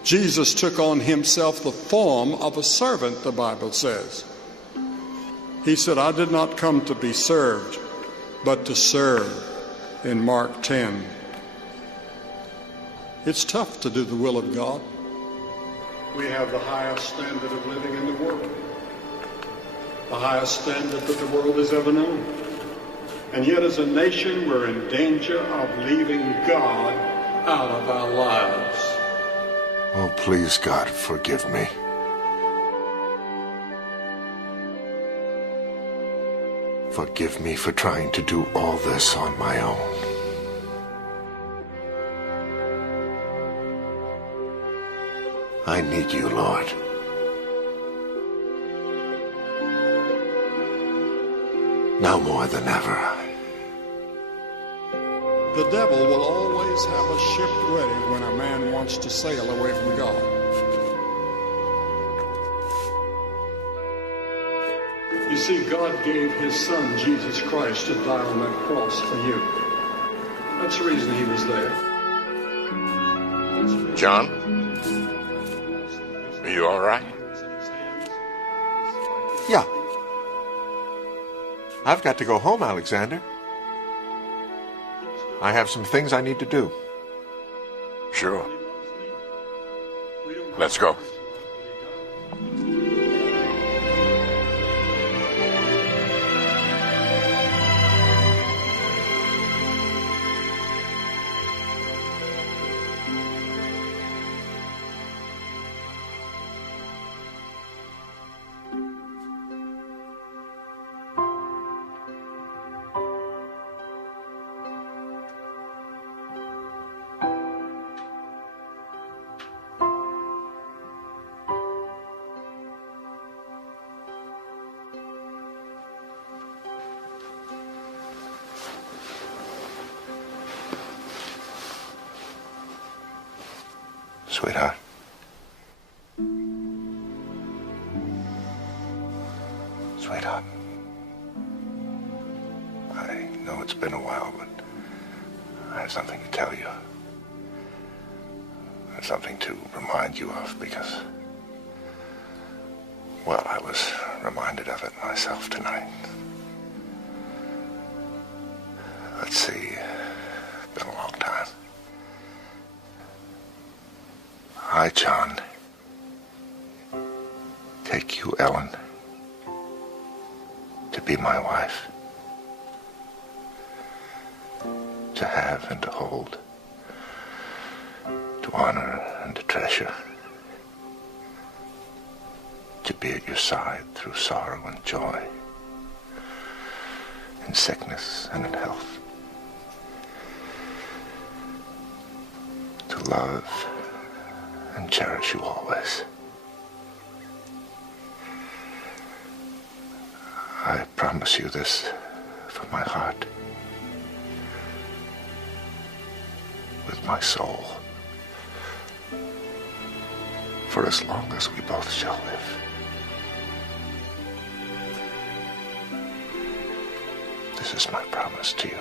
Jesus took on himself the form of a servant, the Bible says. He said, I did not come to be served, but to serve, in Mark 10. It's tough to do the will of God. We have the highest standard of living in the world, the highest standard that the world has ever known. And yet as a nation, we're in danger of leaving God out of our lives. Oh, please, God, forgive me. Forgive me for trying to do all this on my own. I need you, Lord. Now more than ever. The devil will always have a ship ready when a man wants to sail away from God. You see, God gave his son, Jesus Christ, to die on that cross for you. That's the reason he was there. John? Are you all right? Yeah. I've got to go home, Alexander. I have some things I need to do. Sure. Let's go. Sweetheart. Sweetheart. I know it's been a while, but I have something to tell you. I have something to remind you of because, well, I was reminded of it myself tonight. Let's see. It's been a long time. I, John, take you, Ellen, to be my wife, to have and to hold, to honor and to treasure, to be at your side through sorrow and joy, in sickness and in health, to love and cherish you always. I promise you this from my heart, with my soul, for as long as we both shall live. This is my promise to you.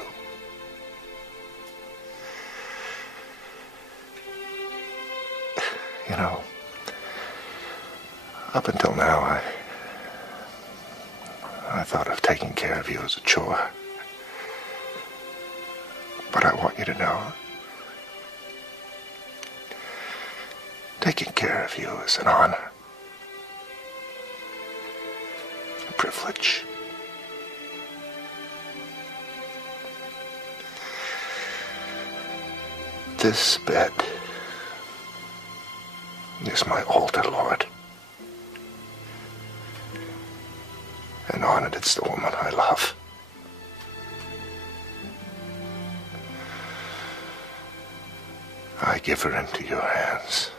You know, up until now, I thought of taking care of you as a chore. But I want you to know Taking care of you is an honor, a privilege. This bed is my altar, Lord. And on it, it's the woman I love. I give her into your hands.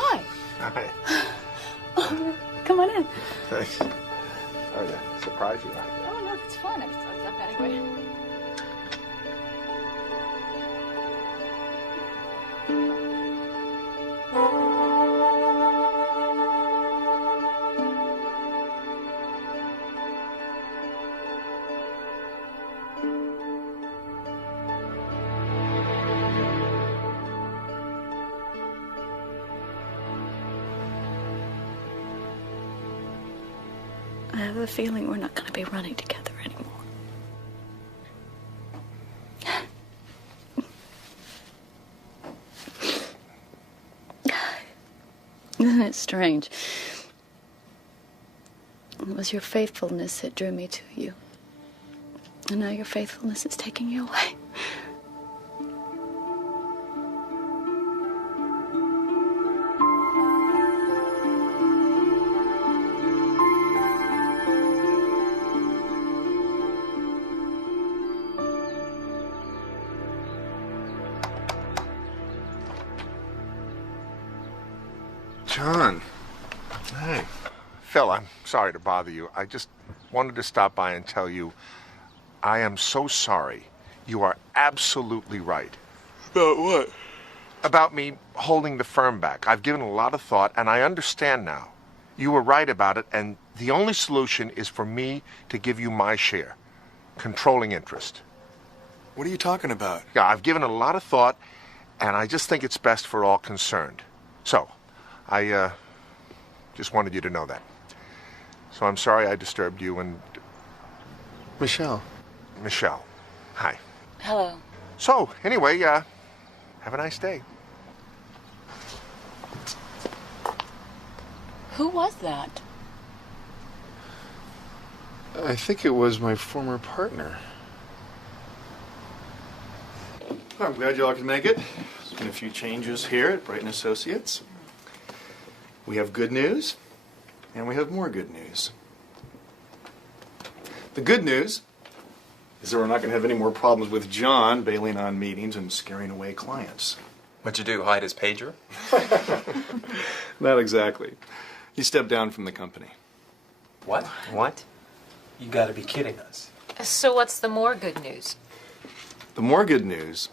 Hi. Hi. Come on in. Thanks. Sorry to surprise you. Oh, no, it's fun. I was up anyway. I have a feeling we're not going to be running together anymore. Isn't it strange? It was your faithfulness that drew me to you. And now your faithfulness is taking you away. John. Hey. Phil, I'm sorry to bother you. I just wanted to stop by and tell you I am so sorry. You are absolutely right. About what? About me holding the firm back. I've given a lot of thought, and I understand now. You were right about it, and the only solution is for me to give you my share. Controlling interest. What are you talking about? Yeah, I've given a lot of thought, and I just think it's best for all concerned. So, I just wanted you to know that. So I'm sorry I disturbed you, and... Michelle. Michelle. Hi. Hello. So, anyway, have a nice day. Who was that? I think it was my former partner. I'm glad you all could make it. There's been a few changes here at Brighton Associates. We have good news, and we have more good news. The good news is that we're not going to have any more problems with John bailing on meetings and scaring away clients. What'd you do, hide his pager? Not exactly. He stepped down from the company. What? What? You gotta be kidding us. So what's the more good news? The more good news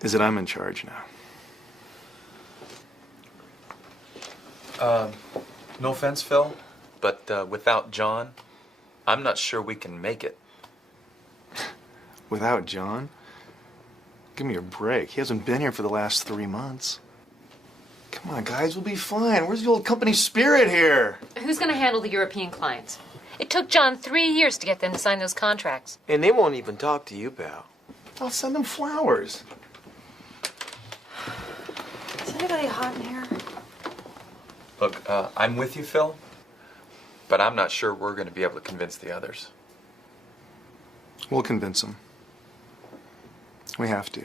is that I'm in charge now. No offense, Phil, but without John, I'm not sure we can make it. Without John? Give me a break. He hasn't been here for the last 3 months. Come on, guys, we'll be fine. Where's the old company spirit here? Who's going to handle the European clients? It took John 3 years to get them to sign those contracts. And they won't even talk to you, pal. I'll send them flowers. Is anybody hot in here? Look, I'm with you, Phil, but I'm not sure we're going to be able to convince the others. We'll convince them. We have to.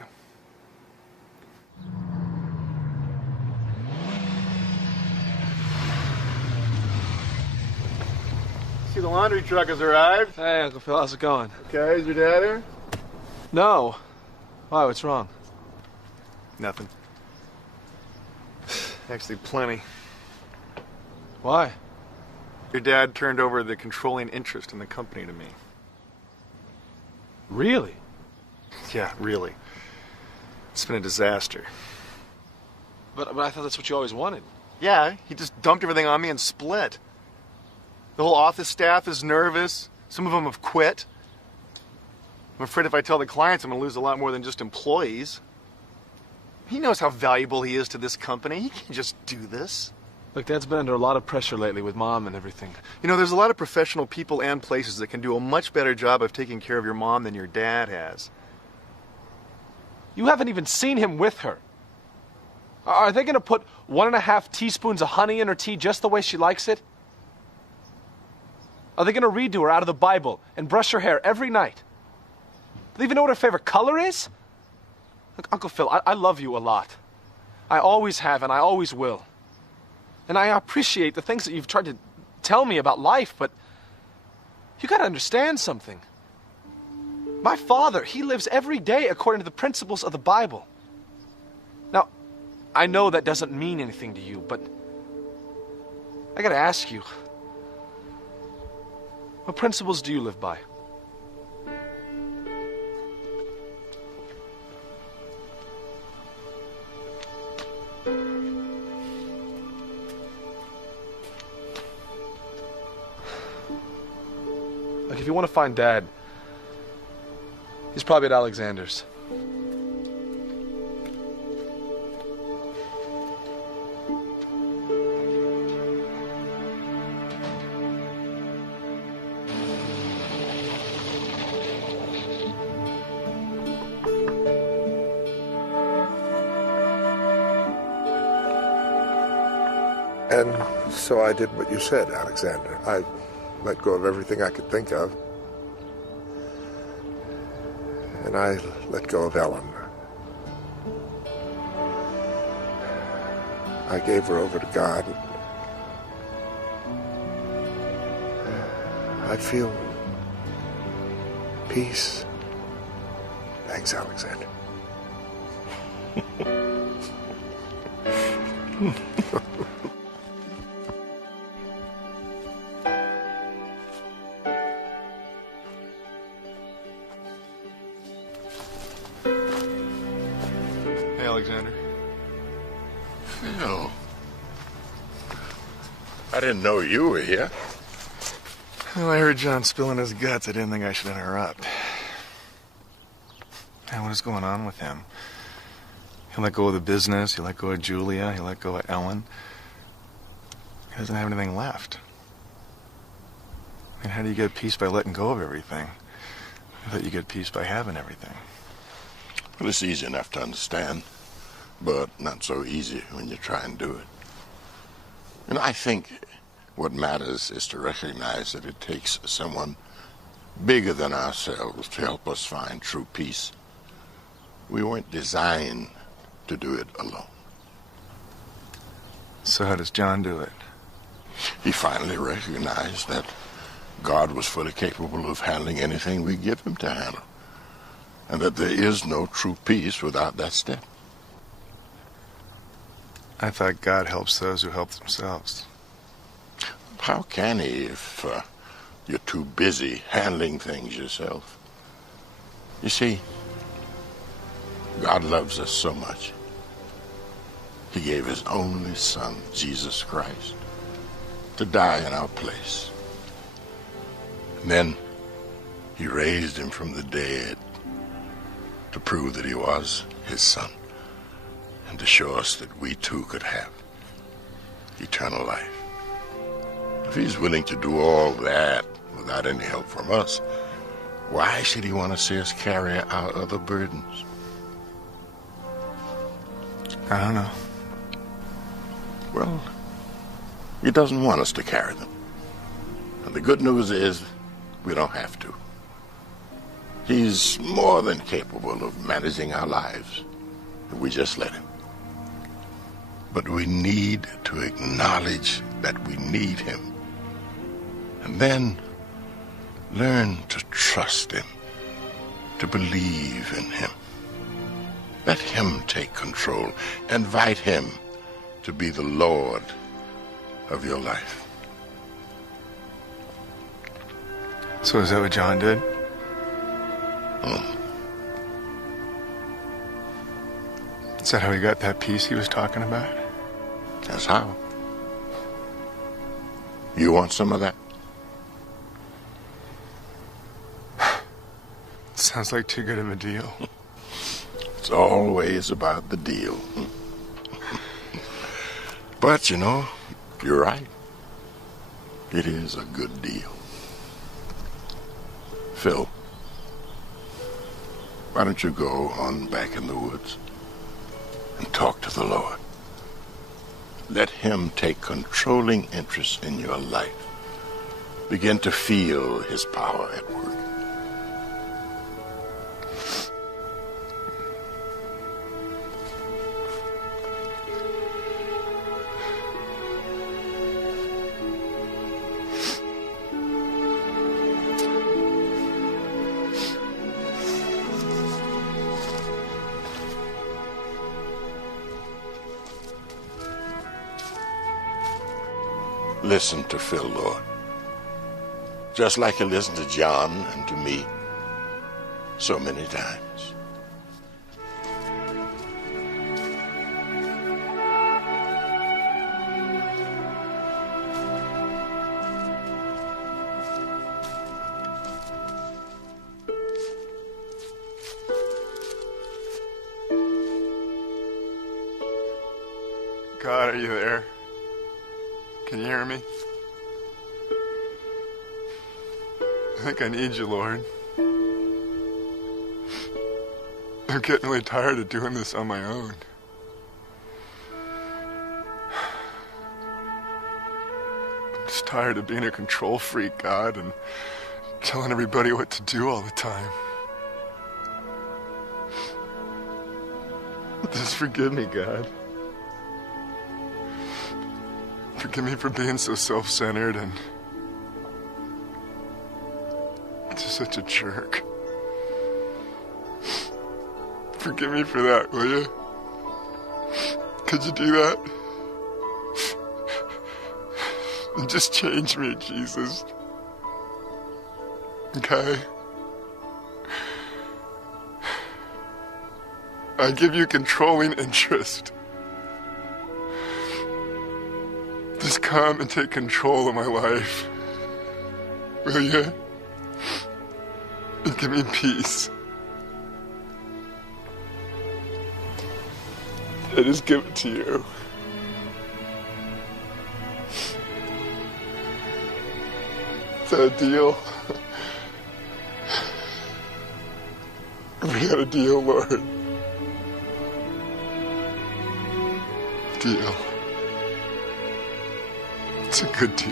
See, the laundry truck has arrived. Hey, Uncle Phil, how's it going? Okay, is your dad here? No. Why, what's wrong? Nothing. Actually, plenty. Why? Your dad turned over the controlling interest in the company to me. Really? Yeah, really. It's been a disaster. But I thought that's what you always wanted. Yeah, he just dumped everything on me and split. The whole office staff is nervous. Some of them have quit. I'm afraid if I tell the clients, I'm going to lose a lot more than just employees. He knows how valuable he is to this company. He can't just do this. Look, Dad's been under a lot of pressure lately with Mom and everything. You know, there's a lot of professional people and places that can do a much better job of taking care of your mom than your dad has. You haven't even seen him with her. Are they going to put 1.5 teaspoons of honey in her tea just the way she likes it? Are they going to read to her out of the Bible and brush her hair every night? Do they even know what her favorite color is? Look, Uncle Phil, I love you a lot. I always have and I always will. And I appreciate the things that you've tried to tell me about life, but you got to understand something. My father, he lives every day according to the principles of the Bible. Now, I know that doesn't mean anything to you, but I got to ask you, what principles do you live by? Like, if you want to find Dad, he's probably at Alexander's. And so I did what you said, Alexander. I let go of everything I could think of. And I let go of Ellen. I gave her over to God. I feel peace. Thanks, Alexander. Hey, Alexander. Phil. I didn't know you were here. Well, I heard John spilling his guts. I didn't think I should interrupt. Now, what is going on with him? He let go of the business, he let go of Julia, he let go of Ellen. He doesn't have anything left. I mean, how do you get peace by letting go of everything? I thought you get peace by having everything. Well, it's easy enough to understand, but not so easy when you try and do it. And I think what matters is to recognize that it takes someone bigger than ourselves to help us find true peace. We weren't designed to do it alone. So how does John do it? He finally recognized that God was fully capable of handling anything we give him to handle, and that there is no true peace without that step. I thought God helps those who help themselves. How can he if you're too busy handling things yourself? You see, God loves us so much. He gave his only Son, Jesus Christ, to die in our place. And then he raised him from the dead to prove that he was his Son and to show us that we too could have eternal life. If he's willing to do all that without any help from us, why should he want to see us carry our other burdens? I don't know. Well, he doesn't want us to carry them. And the good news is we don't have to. He's more than capable of managing our lives if we just let him. But we need to acknowledge that we need him. And then learn to trust him, to believe in him. Let him take control. Invite him to be the Lord of your life. So is that what John did? Is that how he got that piece he was talking about? That's how. You want some of that? Sounds like too good of a deal. It's always about the deal. But, you know, you're right. It is a good deal. Phil, why don't you go on back in the woods and talk to the Lord? Let him take controlling interest in your life. Begin to feel his power at work. Listen to Phil, Lord. Just like you listened to John and to me so many times. God, are you there? Can you hear me? I think I need you, Lord. I'm getting really tired of doing this on my own. I'm just tired of being a control freak, God, and telling everybody what to do all the time. Just forgive me, God. Forgive me for being so self-centered and just such a jerk. Forgive me for that, will you? Could you do that? And just change me, Jesus. Okay? I give you controlling interest. Just come and take control of my life. Will you? And give me peace. I just give it to you. Is that a deal? We got a deal, Lord. Deal. It's a good deal.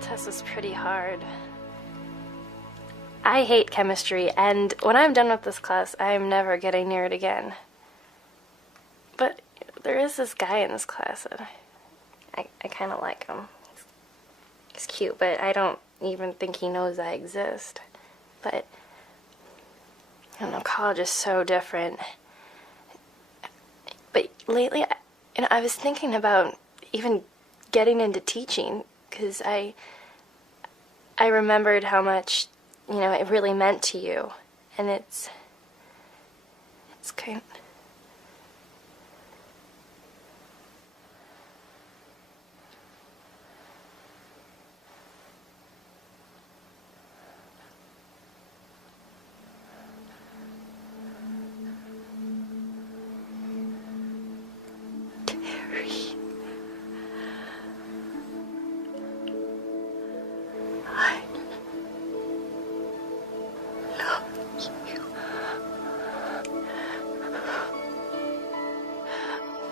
Test was pretty hard. I hate chemistry, and when I'm done with this class, I'm never getting near it again. But there is this guy in this class, and I kind of like him. He's cute, but I don't even think he knows I exist. But, I don't know, college is so different. But lately, I was thinking about even getting into teaching, because I remembered how much, it really meant to you. And it's kind of...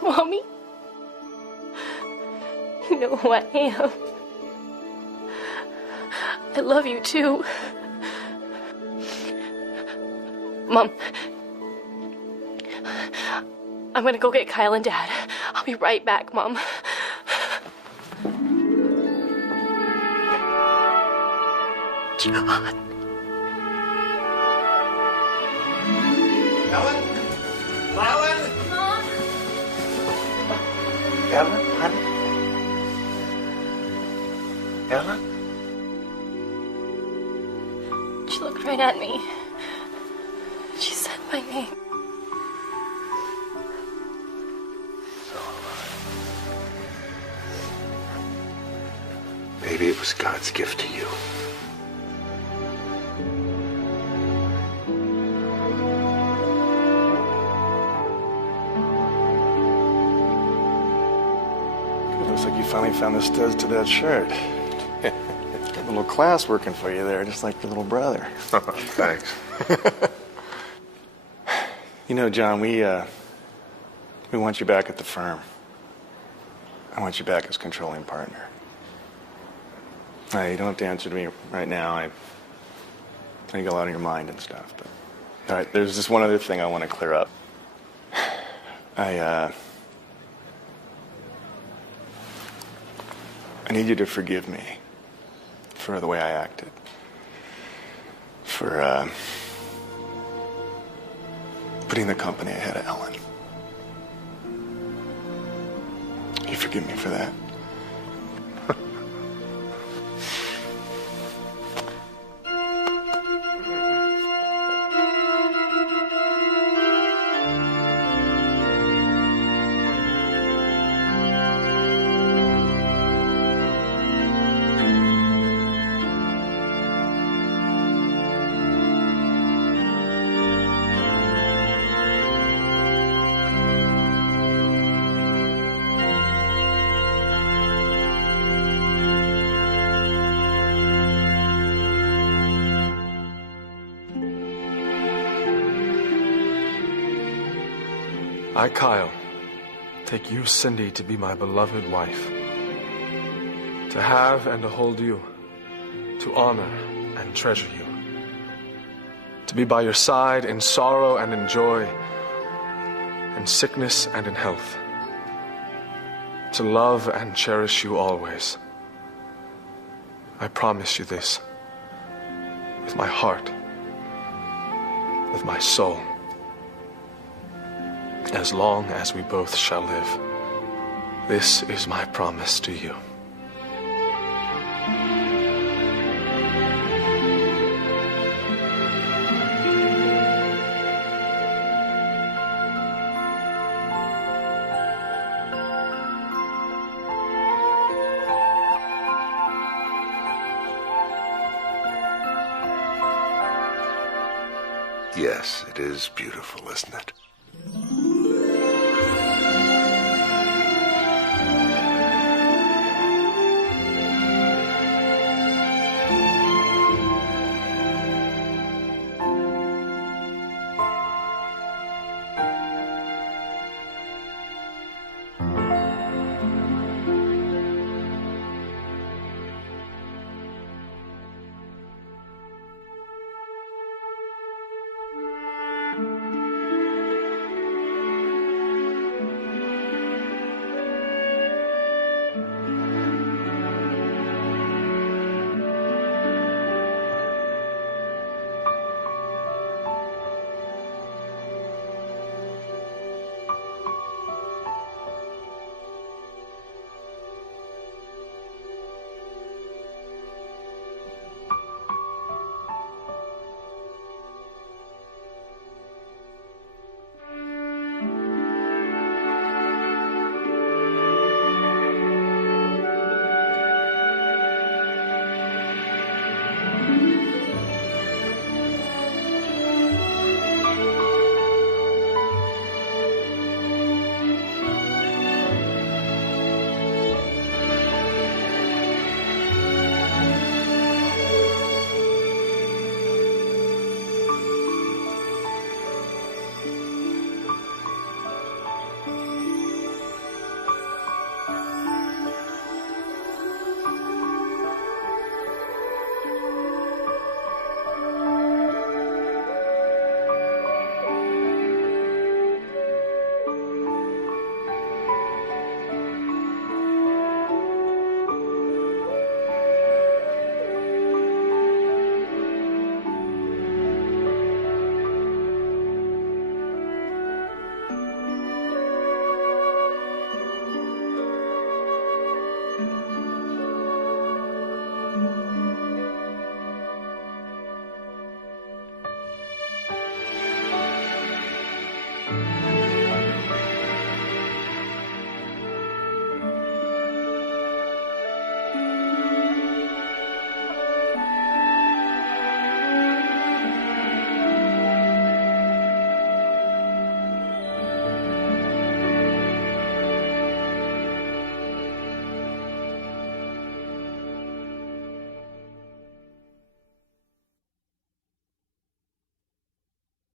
Mommy, you know who I am. I love you too. Mom, I'm gonna go get Kyle and Dad. I'll be right back, Mom. John. Ellen? Ellen? Mom? Ellen, honey? Ellen? She looked right at me. She said my name. Maybe it was God's gift to you. Looks like you finally found the studs to that shirt. Got a little class working for you there, just like your little brother. Thanks. John, we want you back at the firm. I want you back as controlling partner. You don't have to answer to me right now. I think a lot on your mind and stuff. But all right, there's just one other thing I want to clear up. I need you to forgive me for the way I acted. For putting the company ahead of Ellen. You forgive me for that? I, Kyle, take you, Cindy, to be my beloved wife. To have and to hold you. To honor and treasure you. To be by your side in sorrow and in joy. In sickness and in health. To love and cherish you always. I promise you this. With my heart. With my soul. As long as we both shall live. This is my promise to you. Yes, it is beautiful, isn't it?